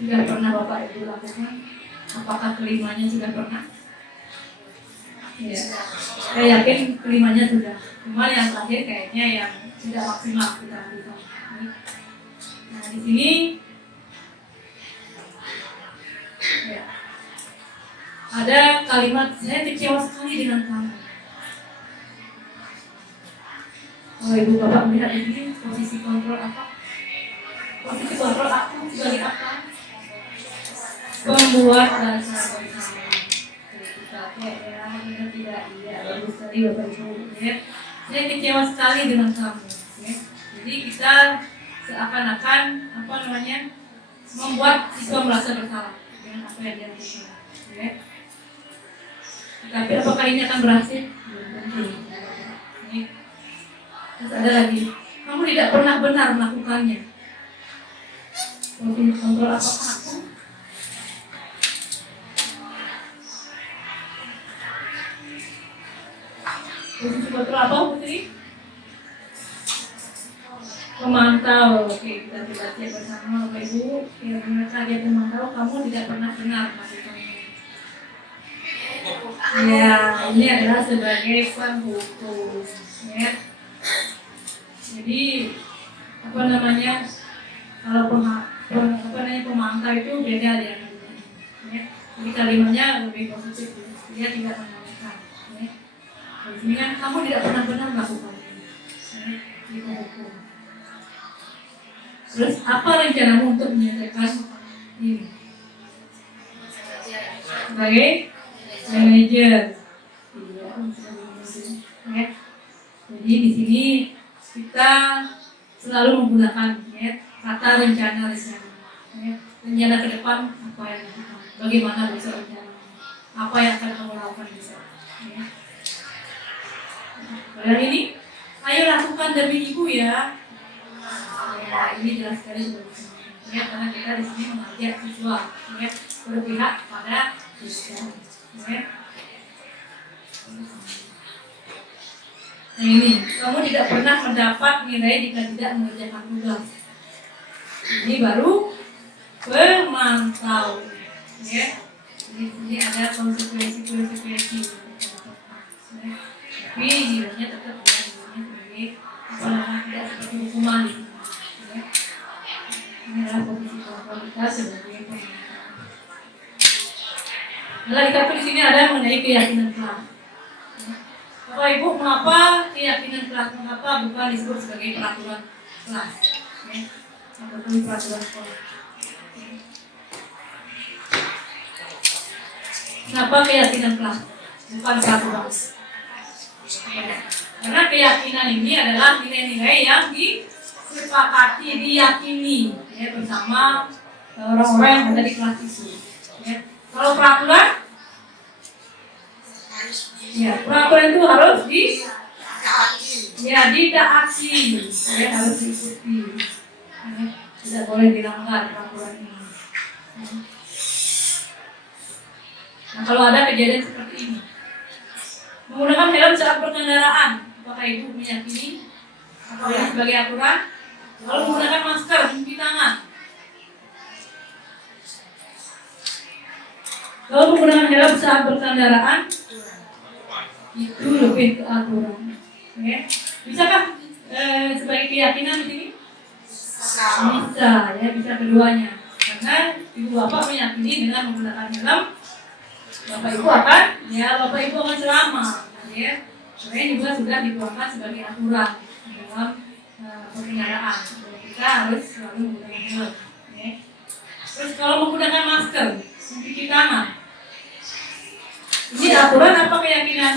sudah pernah Bapak Ibu lakukan? Apakah kelimanya sudah pernah? Ya, saya yakin kelimanya sudah. Cuma yang terakhir kayaknya yang tidak maksimal kita lakukan. Nah, di sini ya, ada kalimat saya kecewa sekali dengan kamu. Kalau ibu bapak melihat di sini posisi kontrol apa? Posisi kontrol aku sebagai apa? Pembuat rasa bersama. Kita ya, tidak iya bagus sekali bapak ibu. Ya. Saya kecewa sekali dengan kamu. Ya. Jadi kita seakan-akan membuat siswa merasa bersalah dengan apa yang dia lakukan. Ya. Tapi apakah ini akan berhasil? Terus ada lagi, kamu tidak pernah benar melakukannya. Posisi kontrol apakah aku? Posisi kontrol apa Putri? Memantau. Oke, kita baca bersama Bapak Ibu. Ya, benar saja memantau, kamu tidak pernah benar melakukannya. Ya, ini adalah sebagai penghukum, ya. Jadi kalau pemantau itu beda ya. Jadi kalimatnya lebih positif, dia tidak mengalihkan. Ya. Di sini kan kamu tidak pernah benar melakukan ini, ya. Di penghukum. Terus apa rencanamu untuk menyelesaikan ini? Sebagai manajer, ya. Jadi di sini kita selalu menggunakan ya, kata rencana, ya. Rencana ke depan apa yang dilakukan, bagaimana besok rencana, apa yang akan kamu lakukan besok. Ya. Kalian ini, ayo lakukan demi ibu ya. Ya ini jelas sekali ya, karena kita di sini mengajak siswa ya, berpihak pada siswa. Ya. Nah ini, kamu tidak pernah mendapat nilai jika tidak mengerjakan tugas. Ini baru pemantau. Ya. Di sini ada konsekuensi. Ya. Tapi nilainya tetap sebagai tidak seperti hukuman. Ya. Ini adalah posisi kontrol kita sebagai pemantau. Nah, kita di sini ada mengenai keyakinan kelas. Bapak Ibu, mengapa keyakinan kelas? Mengapa bukan disebut sebagai peraturan kelas? Ya, ataupun peraturan sekolah. Kenapa keyakinan kelas? Bukan peraturan. Karena keyakinan ini adalah nilai-nilai yang disepakati, diyakini ya, bersama orang-orang yang ada di kelas itu. Ya. Kalau peraturan, ya peraturan itu harus ditaati, ya harus diikuti. Ya, tidak boleh dilanggar peraturan ini. Nah, kalau ada kejadian seperti ini, menggunakan helm saat berkendaraan, apakah ibu meyakini atau ini sebagai aturan? Kalau menggunakan masker, mencuci tangan. Kalau menggunakan helm saat berkendaraan, itu lebih ke aturan. Oke. Bisakah sebagai keyakinan di sini? Bisa, ya bisa keduanya. Karena ibu bapak meyakini dengan menggunakan helm, bapak ibu akan selamat. Ya, sebenarnya juga sudah dituangkan sebagai aturan dalam pengendaraan. Kita harus selalu menggunakan helm. Ya. Terus kalau menggunakan masker, mencuci tangan, ini aturan apa keyakinan?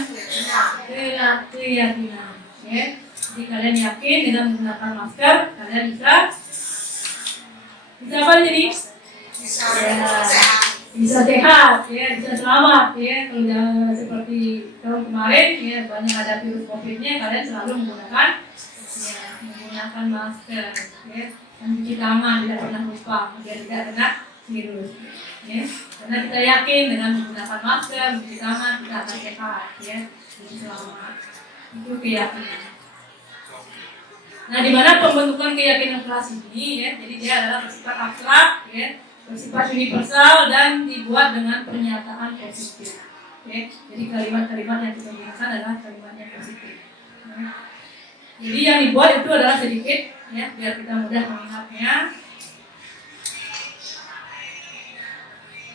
Keyakinan. Ya. Jadi kalian yakin dengan menggunakan masker, kalian bisa apa jadi? Bisa sehat, ya, bisa selamat, ya. Kalau jangan seperti tahun kemarin, ya, banyak ada virus COVID-nya, kalian selalu menggunakan masker, ya, mencuci tangan, tidak pernah lupa, biar tidak kena virus, ya. Karena kita yakin dengan menggunakan masker, mencuci tangan, kita akan sehat, ya, jadi selamat. Itu keyakinan. Nah, di mana pembentukan keyakinan kelas ini, ya, jadi dia adalah bersifat abstrak, ya, bersifat universal dan dibuat dengan pernyataan positif. Ya, jadi kalimat-kalimat yang kita gunakan adalah kalimat yang positif. Ya. Jadi yang dibuat itu adalah sedikit, ya, biar kita mudah mengingatnya.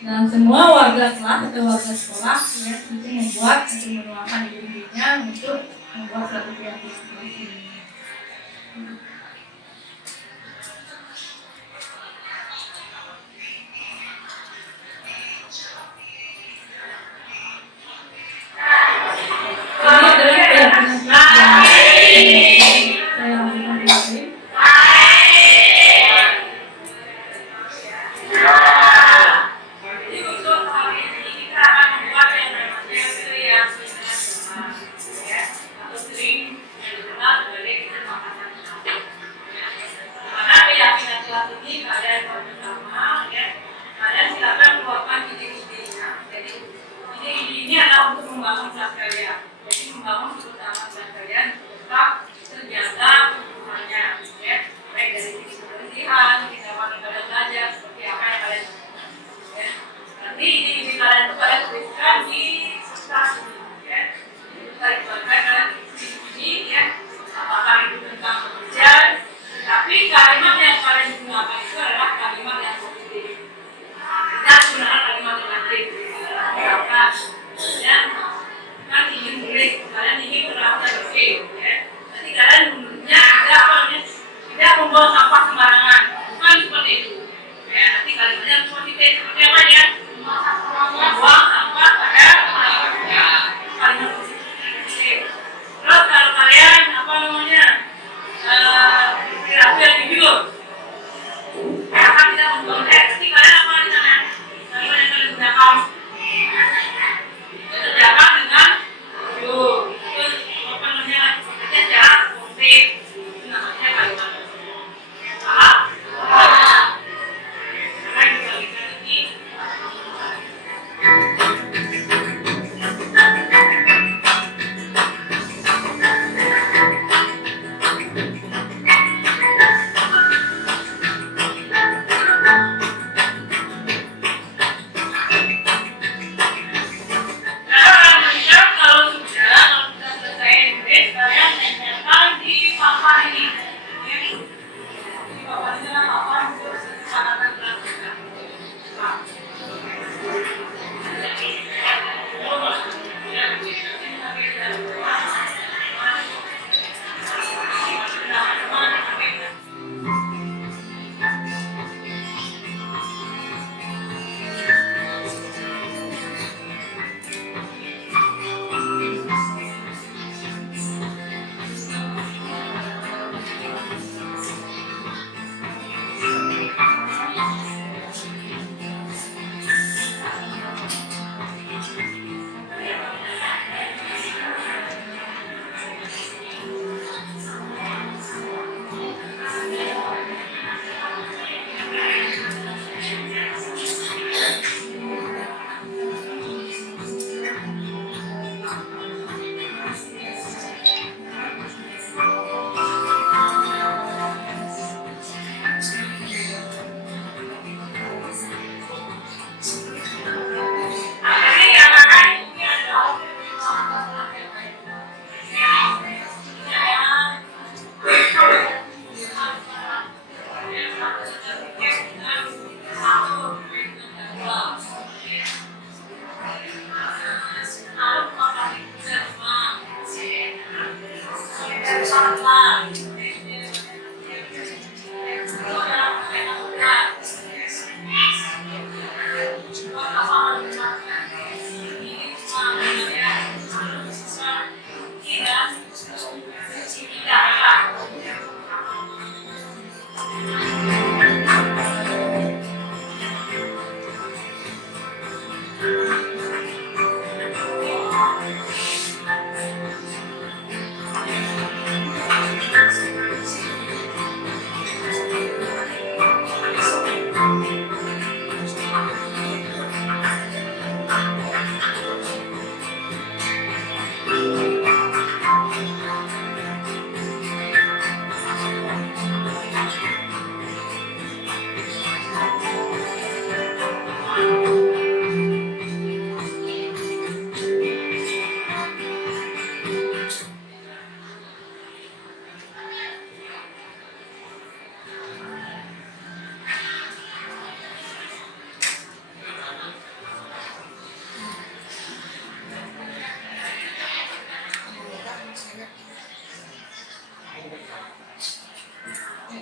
Dan semua warga kelas atau warga sekolah, ya, itu membuat atau menuangkan dirinya untuk membuat suatu keyakinan kelas ini.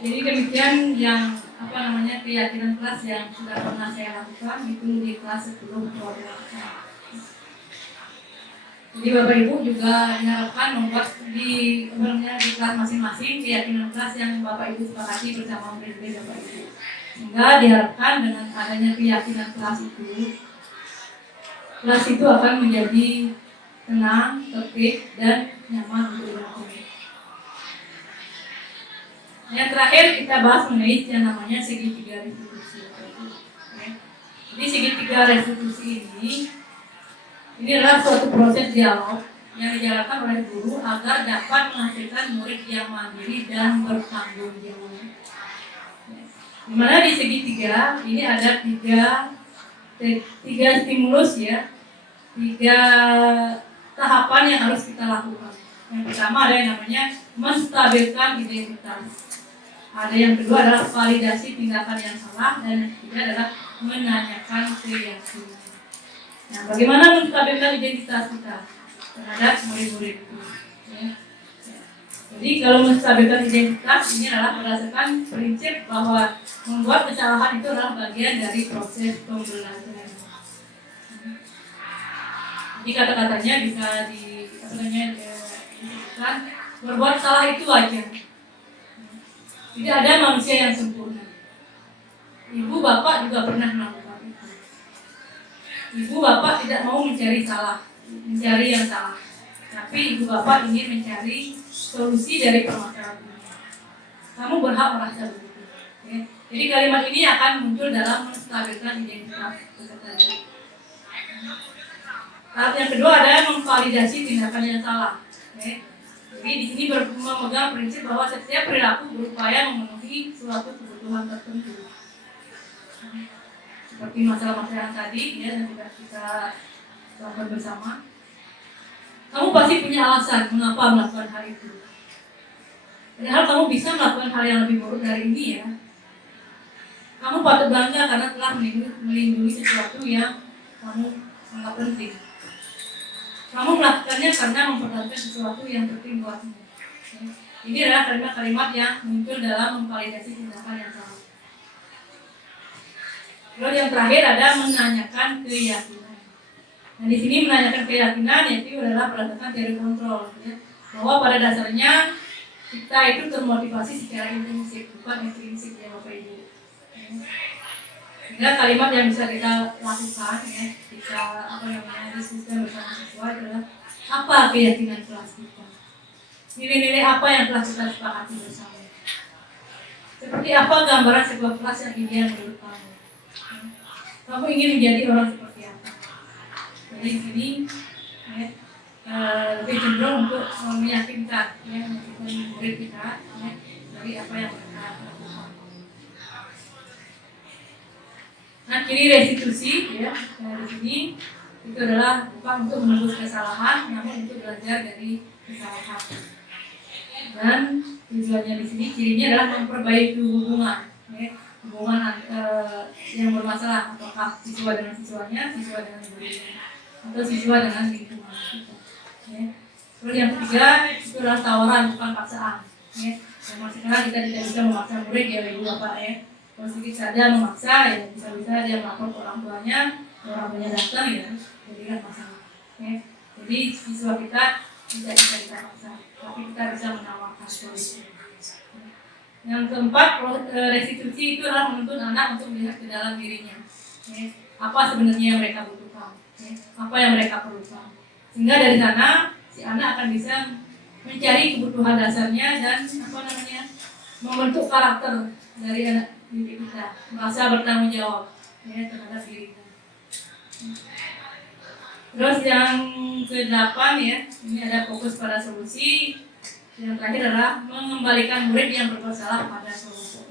Jadi demikian yang keyakinan kelas yang sudah pernah saya lakukan itu di kelas sebelum program. Jadi Bapak Ibu juga diharapkan membuat di kelas masing-masing keyakinan kelas yang Bapak Ibu sepakati bersama murid-murid Bapak Ibu. Sehingga diharapkan dengan adanya keyakinan kelas itu akan menjadi tenang, tertib, dan nyaman untuk dilakukan. Yang terakhir kita bahas mengenai yang namanya segitiga restitusi. Jadi segitiga restitusi ini adalah suatu proses dialog yang dijalankan oleh guru agar dapat menghasilkan murid yang mandiri dan bertanggung jawab. Dimana di segitiga ini ada tiga stimulus ya, 3 tahapan yang harus kita lakukan. Yang pertama ada yang namanya menstabilkan identitas. Ada yang kedua adalah validasi tindakan yang salah, dan yang ketiga adalah menanyakan keyakinan. Nah, bagaimana menstabilkan identitas kita terhadap murid-murid itu? Ya. Jadi kalau menstabilkan identitas ini adalah berdasarkan prinsip bahwa membuat kesalahan itu adalah bagian dari proses pembelajaran. Jadi kata-katanya bisa disebutkan berbuat salah itu wajar. Tidak ada manusia yang sempurna. Ibu bapak juga pernah melakukan itu. Ibu bapak tidak mau mencari yang salah. Tapi ibu bapak ingin mencari solusi dari permasalahan. Kamu berhak merasa begitu. Ya. Jadi kalimat ini akan muncul dalam menstabilkan identitas. Tahap yang kedua adalah memvalidasi tindakan yang salah. Ya. Jadi di sini memegang prinsip bahwa setiap perilaku berupaya memenuhi suatu kebutuhan tertentu. Seperti masalah-masalah tadi ya, yang sudah kita lakukan bersama. Kamu pasti punya alasan mengapa melakukan hal itu. Padahal kamu bisa melakukan hal yang lebih buruk dari ini ya. Kamu patut bangga karena telah melindungi sesuatu yang kamu anggap penting. Kamu melakukannya karena mempertahankan sesuatu yang penting buatmu. Ini adalah kalimat-kalimat yang muncul dalam memvalidasi tindakan yang salah. Lalu yang terakhir ada menanyakan keyakinan. Nah di sini menanyakan keyakinan yaitu adalah berdasarkan teori kontrol, ya. Bahwa pada dasarnya kita itu termotivasi secara intrinsik, bukan ekstrinsik ya Bapak Ibu. Sehingga kalimat yang bisa kita lakukan ya, kita diskusikan bersama siswa adalah apa keyakinan kelas kita, nilai-nilai apa yang telah kita sepakati bersama, seperti apa gambaran sebuah kelas yang ideal menurut kamu. Kamu ingin menjadi orang seperti apa? Jadi di sini ya, lebih cenderung untuk meyakinkan ya, murid kita ya, dari apa yang mereka lakukan. Nah, kiri restitusi ya, di sini itu adalah bukan untuk menebus kesalahan, namun untuk belajar dari kesalahan. Dan tujuannya di sini cirinya adalah memperbaiki hubungan, ya, hubungan yang bermasalah, apakah siswa dengan siswanya, siswa dengan gurunya, atau siswa dengan lingkungan kita. Ya. Terus yang ketiga itu adalah tawaran, bukan paksaan. Ya. Yang sekarang kita tidak bisa memaksa murid ya ibu bapak ya. Kalau sedikit saja memaksa ya bisa-bisa dia melapor ke orang tuanya datang ya, jadi kan masalah. Ya. Jadi siswa kita tidak bisa kita paksa, tapi kita bisa menawarkan solusi. Yang keempat, restitusi itu adalah menuntut anak untuk melihat ke dalam dirinya. Ya. Apa sebenarnya yang mereka butuhkan, ya. Apa yang mereka perlukan. Sehingga dari sana si anak akan bisa mencari kebutuhan dasarnya dan membentuk karakter dari anak didik kita, merasa bertanggung jawab ya, terhadap dirinya. Terus yang ke-8 ya, ini ada fokus pada solusi. Yang terakhir adalah mengembalikan murid yang berbuat salah pada solusi.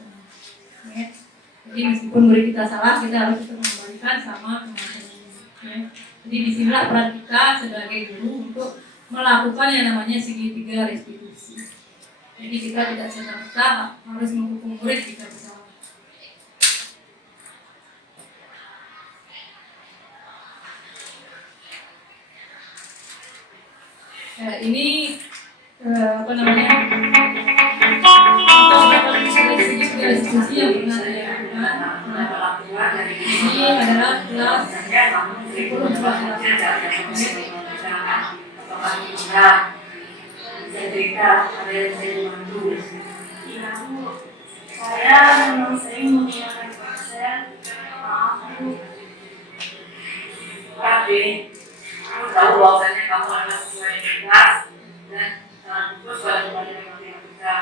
Ya. Jadi meskipun murid kita salah, kita harus tetap mengembalikan sama teman-teman. Ya. Jadi disinilah peran kita sebagai guru untuk melakukan yang namanya segitiga restitusi. Jadi kita tidak serta-merta harus menghukum murid jika bersalah. Ini untuk dapat segitiga restitusi yang pernah saya lakukan. Ini adalah kelas 10 cerita ada yang saya bantu. Iya Bu, saya memang sering menggunakan pasien. Maaf Bu. Tapi aku tahu bahwasanya kamu adalah siswa yang cerdas dan sangat fokus pada pelajaran matematika.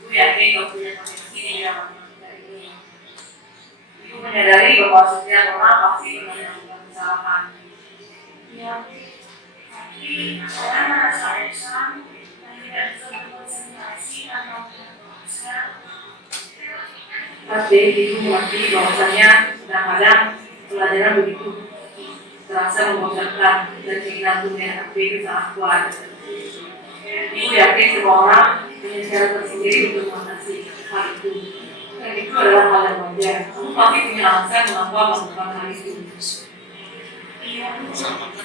Ibu yakin kamu punya potensi di dalam matematika ini. Ibu menyadari bahwa setiap orang pasti pernah melakukan kesalahan. Iya. Tapi saya merasa bosan. Tidak bisa berkonsentrasi atau berfokus. Tapi ibu mengerti bahwasanya kadang-kadang pelajaran begitu terasa membosankan dan keinginan dunia tapi itu sangat kuat. Ibu yakin semua orang punya cara tersendiri untuk mengatasi hal itu. Dan itu adalah hal yang wajar. Kamu pasti punya alasan mengapa melakukan hal itu. Iya,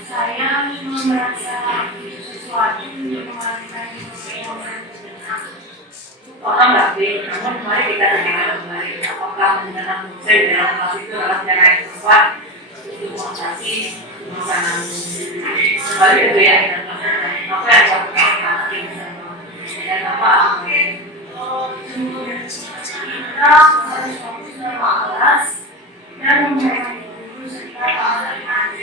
saya merasa sesuatu untuk mengalihkan orang nggak sih, namun mari kita tanyakan kembali apakah menggunakan musik dalam kelas itu adalah cara yang tepat untuk mengatasi masalah kembali itu ya apa yang dilakukan saat ini dan apa kita harus fokus dalam kelas dan memberikan guru serta pengalaman.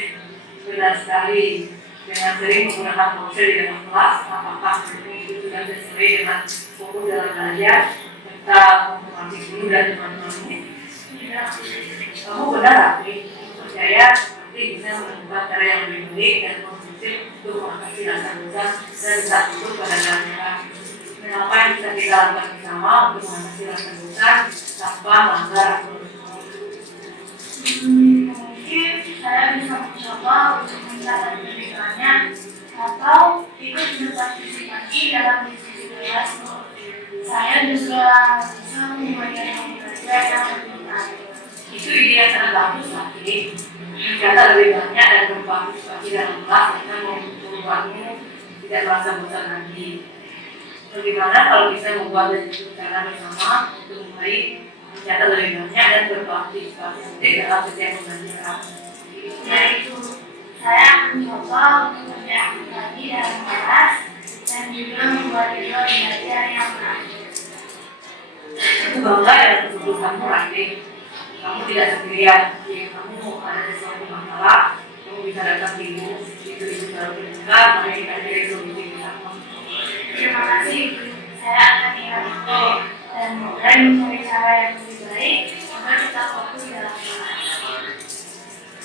Benar sekali. Dengan sering menggunakan ponsel di dalam kelas, apakah itu sudah sesuai dengan fokus dalam belajar serta menghormati guru dan teman-teman? Kamu benar, Rafi. Percaya nanti bisa menemukan cara yang lebih baik dan konstruktif untuk mengatasi rasa bosan dan rasa tutup pada belajar. Mengapa yang bisa kita lakukan bersama untuk mengatasi rasa bosan tanpa melanggar aturan? Mungkin saya bisa mencoba untuk mencatat pendidikannya atau ikut berpartisipasi dalam diskusi kelas. Saya juga bisa membayar belajar yang lebih baik. Itu ide yang sangat bagus, tapi mencatat lebih banyak dan berpartisipasi dalam kelas akan membuatmu tidak merasa bosan lagi. Bagaimana kalau bisa membuat rencana bersama untuk memulai mencatat lebih banyak dan berpartisipasi dalam setiap pembelajaran. Yaitu, saya akan mencoba untuk lebih lagi dalam kelas dan juga membuat video belajar yang menarik. Aku bangga dengan keputusanmu, Randi. Kamu tidak sendirian. Jika kamu ada sesuatu masalah, kamu bisa datang di ibu. Itu selalu berbuka, mari kita cari solusi bersama. Terima kasih. Saya akan ingat itu dan mulai mencari cara yang lebih baik agar kita fokus dalam kelas.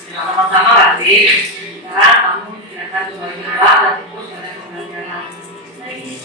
Sama-sama, Randi. Sekarang kamu silakan kembali ke kelas dan fokus pada pembelajaran. Baik.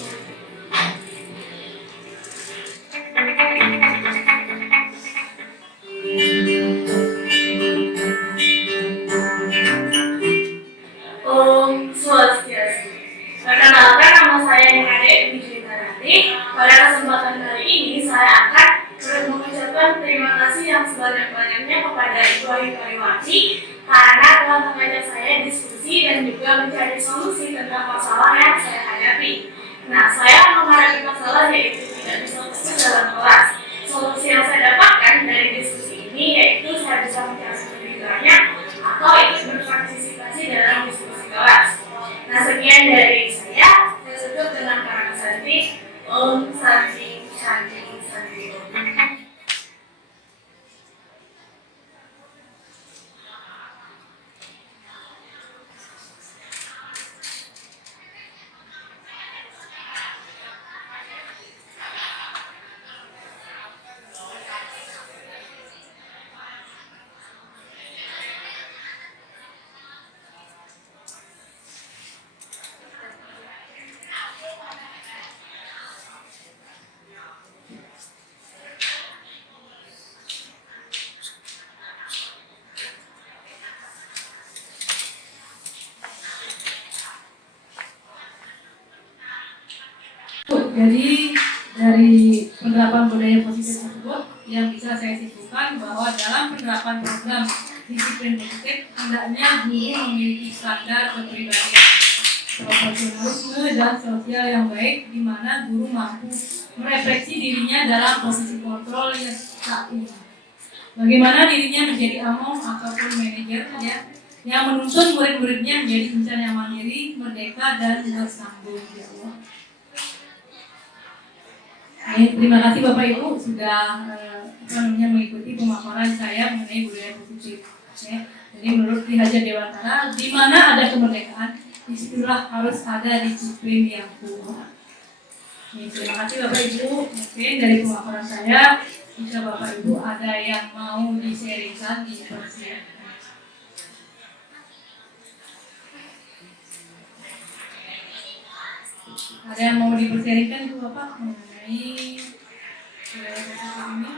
Om Swastiastu. Perkenalkan, nama saya Adik Wijaya Ranti. Pada kesempatan kali ini saya akan turut mengucapkan terima kasih yang sebanyak-banyaknya kepada Ibu Ayu Kariwati karena telah mengajak saya diskusi dan juga mencari solusi tentang masalah yang saya hadapi. Nah, saya menghadapi masalah yaitu tidak bisa fokus dalam kelas. Solusi yang saya dapatkan dari diskusi ini yaitu saya bisa mencari lebih banyak atau ikut berpartisipasi dalam diskusi kelas. Nah, sekian dari saya tutup dengan kata Santi. Om Santi Santi Santi. Jadi dari penerapan budaya positif tersebut yang bisa saya simpulkan bahwa dalam penerapan program disiplin positif hendaknya guru memiliki standar kepribadian, profesionalisme dan sosial yang baik di mana guru mampu merefleksi dirinya dalam posisi kontrol yang saat ini. Bagaimana dirinya menjadi among ataupun manajer yang menuntun murid-muridnya menjadi insan yang mandiri, merdeka dan bertanggung jawab. Terima kasih Bapak Ibu sudah mengikuti pemaparan saya mengenai budaya positif. Jadi menurut Ki Hajar Dewantara, di mana ada kemerdekaan, disitulah harus ada disiplin yang kuat. Terima kasih Bapak Ibu. Mungkin dari pemaparan saya, jika Bapak Ibu ada yang mau di-sharingkan, dipersilakan. Ada yang mau dipersilakan itu Bapak mengenai budaya positif ini?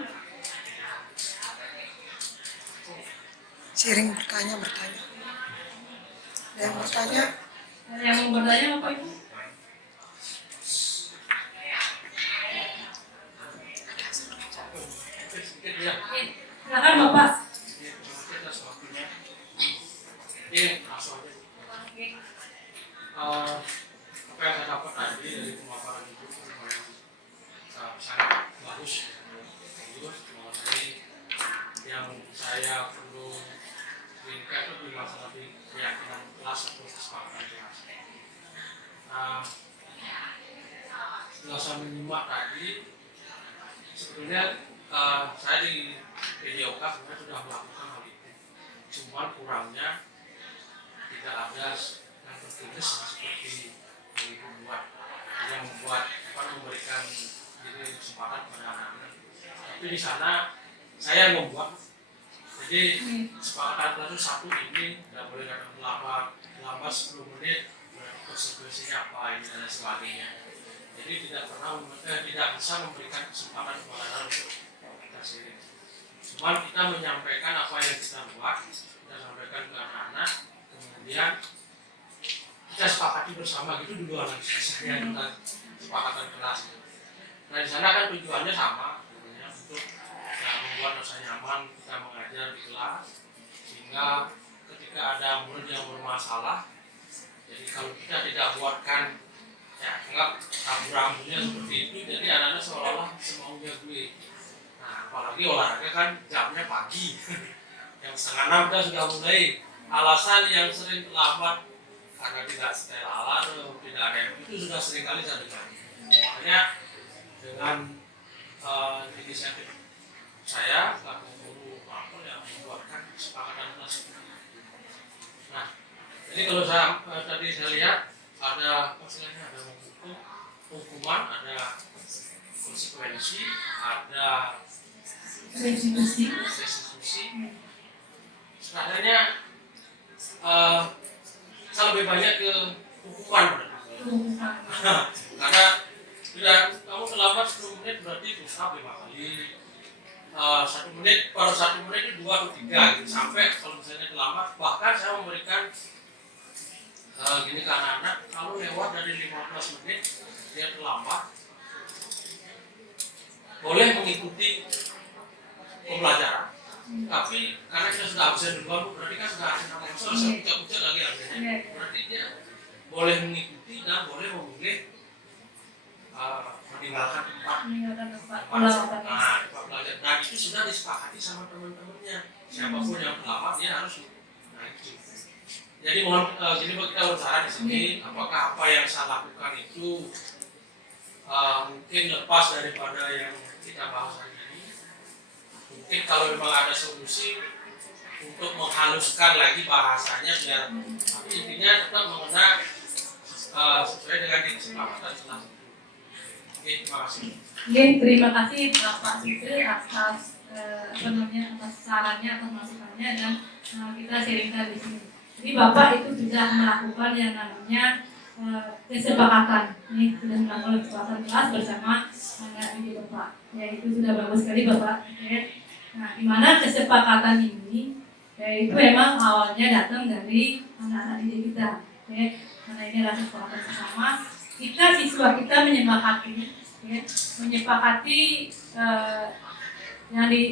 Sharing bertanya. Ada yang bertanya? Ada yang mau bertanya Bapak Ibu? Silakan Bapak. Apa yang saya dapat tadi dari pemaparan itu lumayan sangat bagus. Terus mengenai yang saya perlu ringkas itu di masalah keyakinan kelas atau kesepakatan kelas. Setelah saya menyimak tadi, sebetulnya saya di PJOK sebenarnya sudah melakukan hal itu. Cuman kurangnya tidak ada yang tertulis seperti yang membuat memberikan jadi kesempatan kepada anak-anak. Tapi di sana saya membuat, jadi kesepakatan itu satu ini tidak boleh datang lama 10 menit, konsekuensinya apa ini dan sebagainya. Jadi tidak bisa memberikan kesempatan kepada anak untuk kita sharing. Cuman kita menyampaikan apa yang kita buat, kita sampaikan ke anak-anak, kemudian kita sepakati bersama gitu dulu anak saya tentang kesepakatan kelas. Nah di sana kan tujuannya sama, sebenarnya untuk membuat rasa nyaman kita mengajar di kelas, sehingga ketika ada murid yang bermasalah, jadi kalau kita tidak buatkan ya enggak rambu-rambunya seperti itu, jadi anak-anak seolah-olah semaunya gue. Nah apalagi olahraga kan jamnya pagi, yang 5:30 kita sudah mulai. Alasan yang sering terlambat karena tidak setel alarm, tidak ada yang itu sudah sering kali saya dengar. Makanya dengan inisiatif saya selaku guru mapel yang membuatkan kesepakatan kelas. Nah, jadi kalau tadi saya lihat ada istilahnya ada hukuman, ada konsekuensi, ada restitusi. Sebenarnya saya lebih banyak ke hukuman karena tidak kamu terlambat 10 menit berarti dosa 5 kali. 1 menit per 1 menit itu 2 atau 3 gitu. Sampai kalau misalnya terlambat, bahkan saya memberikan gini ke anak-anak, kalau lewat dari 15 menit dia terlambat, boleh mengikuti pembelajaran, tapi karena kita sudah absen duluan, Bu, berarti kan sudah absen sama saya ucap-ucap lagi absennya. Berarti dia boleh mengikuti dan boleh memilih meninggalkan tempat belajar. Dan itu sudah disepakati sama teman-temannya. Siapapun yang terlambat dia harus naik. Jadi mohon, jadi kita bicara di sini, apakah apa yang saya lakukan itu mungkin lepas daripada yang kita bahas hari ini. Mungkin kalau memang ada solusi untuk menghaluskan lagi bahasanya biar, tapi intinya tetap mengena sesuai dengan kesepakatan setelah itu. Oke, terima kasih. Terima kasih Bapak Sutri atas atas sarannya, atas masukannya, dan kita sharingkan di sini. Jadi Bapak itu sudah melakukan yang namanya kesepakatan. Ini sudah melakukan kesepakatan kelas bersama anak didik Bapak. Ya, itu sudah bagus sekali Bapak. Ya. Nah, di mana kesepakatan ini itu memang awalnya datang dari anak-anak didik kita. Ya. Karena ini adalah kesepakatan bersama. Kita siswa kita menyepakati, ya,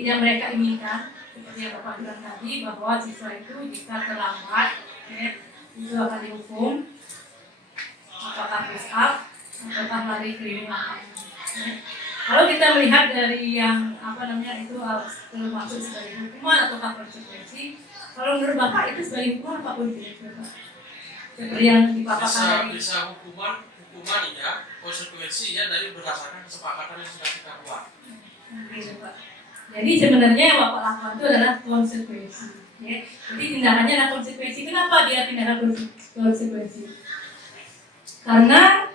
yang mereka inginkan, seperti yang Bapak bilang tadi, bahwa siswa itu jika terlambat, ya, itu akan dihukum, apakah push up, apakah lari keliling lapangan. Ya. Kalau kita melihat dari yang itu belum masuk sebagai hukuman ataukah konsekuensi, kalau menurut Bapak itu sebagai hukuman apa konsekuensi, Bapak? Seperti yang dipaparkan dari bisa hukuman ya, konsekuensi ya dari berdasarkan kesepakatan yang sudah kita buat. Jadi sebenarnya yang Bapak lakukan itu adalah konsekuensi. Ya. Jadi tindakannya adalah konsekuensi. Kenapa dia tindakan konsekuensi? Karena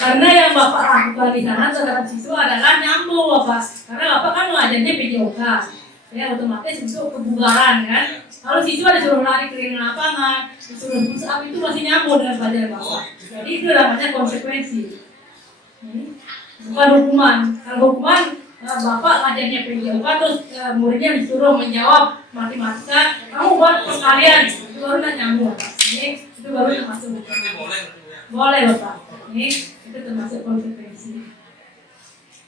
karena yang Bapak lakukan di sana terhadap siswa adalah nyambung Bapak. Karena Bapak kan mengajarnya PJOK. Ya, otomatis untuk kebugaran kan. Kalau siswa disuruh lari keliling lapangan, disuruh push up, itu masih nyambung dengan pelajaran Bapak. Jadi itu namanya konsekuensi. Bukan hukuman. Kalau hukuman Bapak ngajarnya PJOK terus muridnya disuruh menjawab matematika, kamu buat perkalian, itu baru nggak nyambung. Ini itu baru termasuk hukuman. Boleh Bapak. Ini itu termasuk konsekuensi.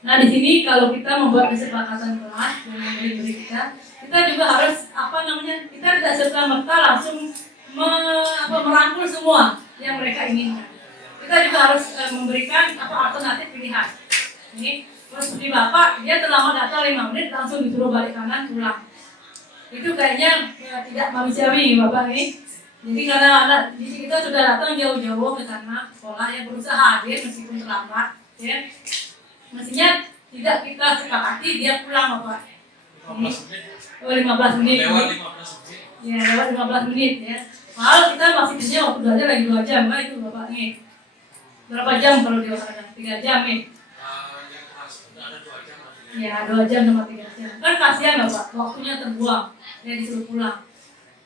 Nah di sini kalau kita membuat kesepakatan kelas dengan murid-murid kita juga harus kita tidak serta-merta langsung merangkul semua yang mereka inginkan. Kita juga harus memberikan alternatif pilihan. Ini seperti Bapak, dia terlambat datang 5 menit langsung disuruh balik kanan pulang. Itu kayaknya tidak manusiawi Bapak ini. Jadi karena anak didik kita sudah datang jauh-jauh ke sana sekolah yang berusaha hadir meskipun terlambat, ya. Mestinya tidak kita sepakati dia pulang Bapak. 15 menit. Lewat 15 menit. Ya, lewat 15 menit ya. Kalau kita masih punya waktu belajar lagi 2 jam, itu Bapak nih. Berapa jam kalau di sana? 3 jam nih. Ada 2 jam. Ya, 2 jam sama 3 jam. Kan kasihan Bapak, waktunya terbuang. Dia disuruh pulang.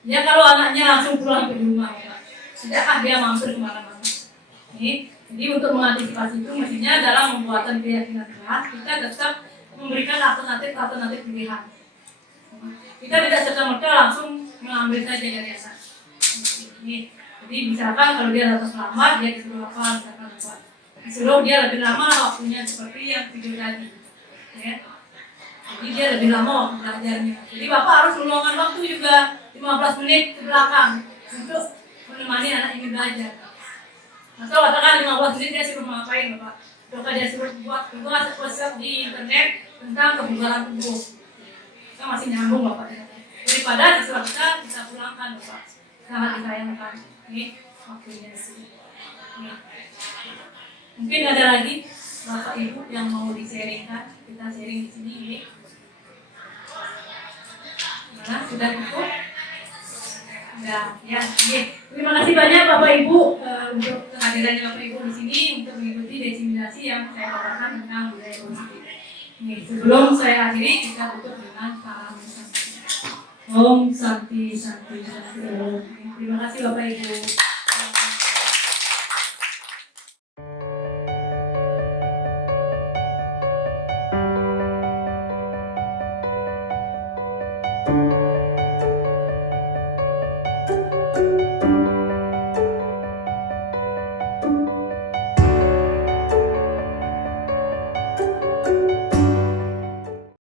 Ya kalau anaknya langsung pulang ke rumah Bapak. Tidakkah dia mampir kemana-mana? Nih. Jadi untuk mengantisipasi itu mestinya dalam pembuatan keyakinan kelas kita tetap memberikan alternatif pilihan. Kita tidak serta-merta langsung mengambil saja dari anak. Jadi misalkan kalau dia datang lambat dia disuruh apa misalkan apa. Disuruh dia lebih lama waktunya seperti yang video tadi. Ya. Jadi dia lebih lama waktu belajarnya. Jadi Bapak harus meluangkan waktu juga 15 menit ke belakang untuk menemani anak ini belajar. Atau katakan 15 menit dia suruh ngapain Bapak? Apakah dia suruh buat website di internet tentang kebugaran tubuh? Kita masih nyambung Bapak. Daripada siswa kita pulangkan Bapak. Sangat disayangkan. Ini waktunya sih. Mungkin ada lagi Bapak Ibu yang mau di-sharingkan. Kita sharing di sini ini. Nah, sudah cukup? Ya. Terima kasih banyak Bapak Ibu untuk kehadirannya Bapak Ibu di sini untuk mengikuti desimilasi yang saya bawakan tentang budaya positif. Sebelum saya akhiri, kita tutup dengan salam santi. Om Santi Santi Santi. Terima kasih Bapak Ibu.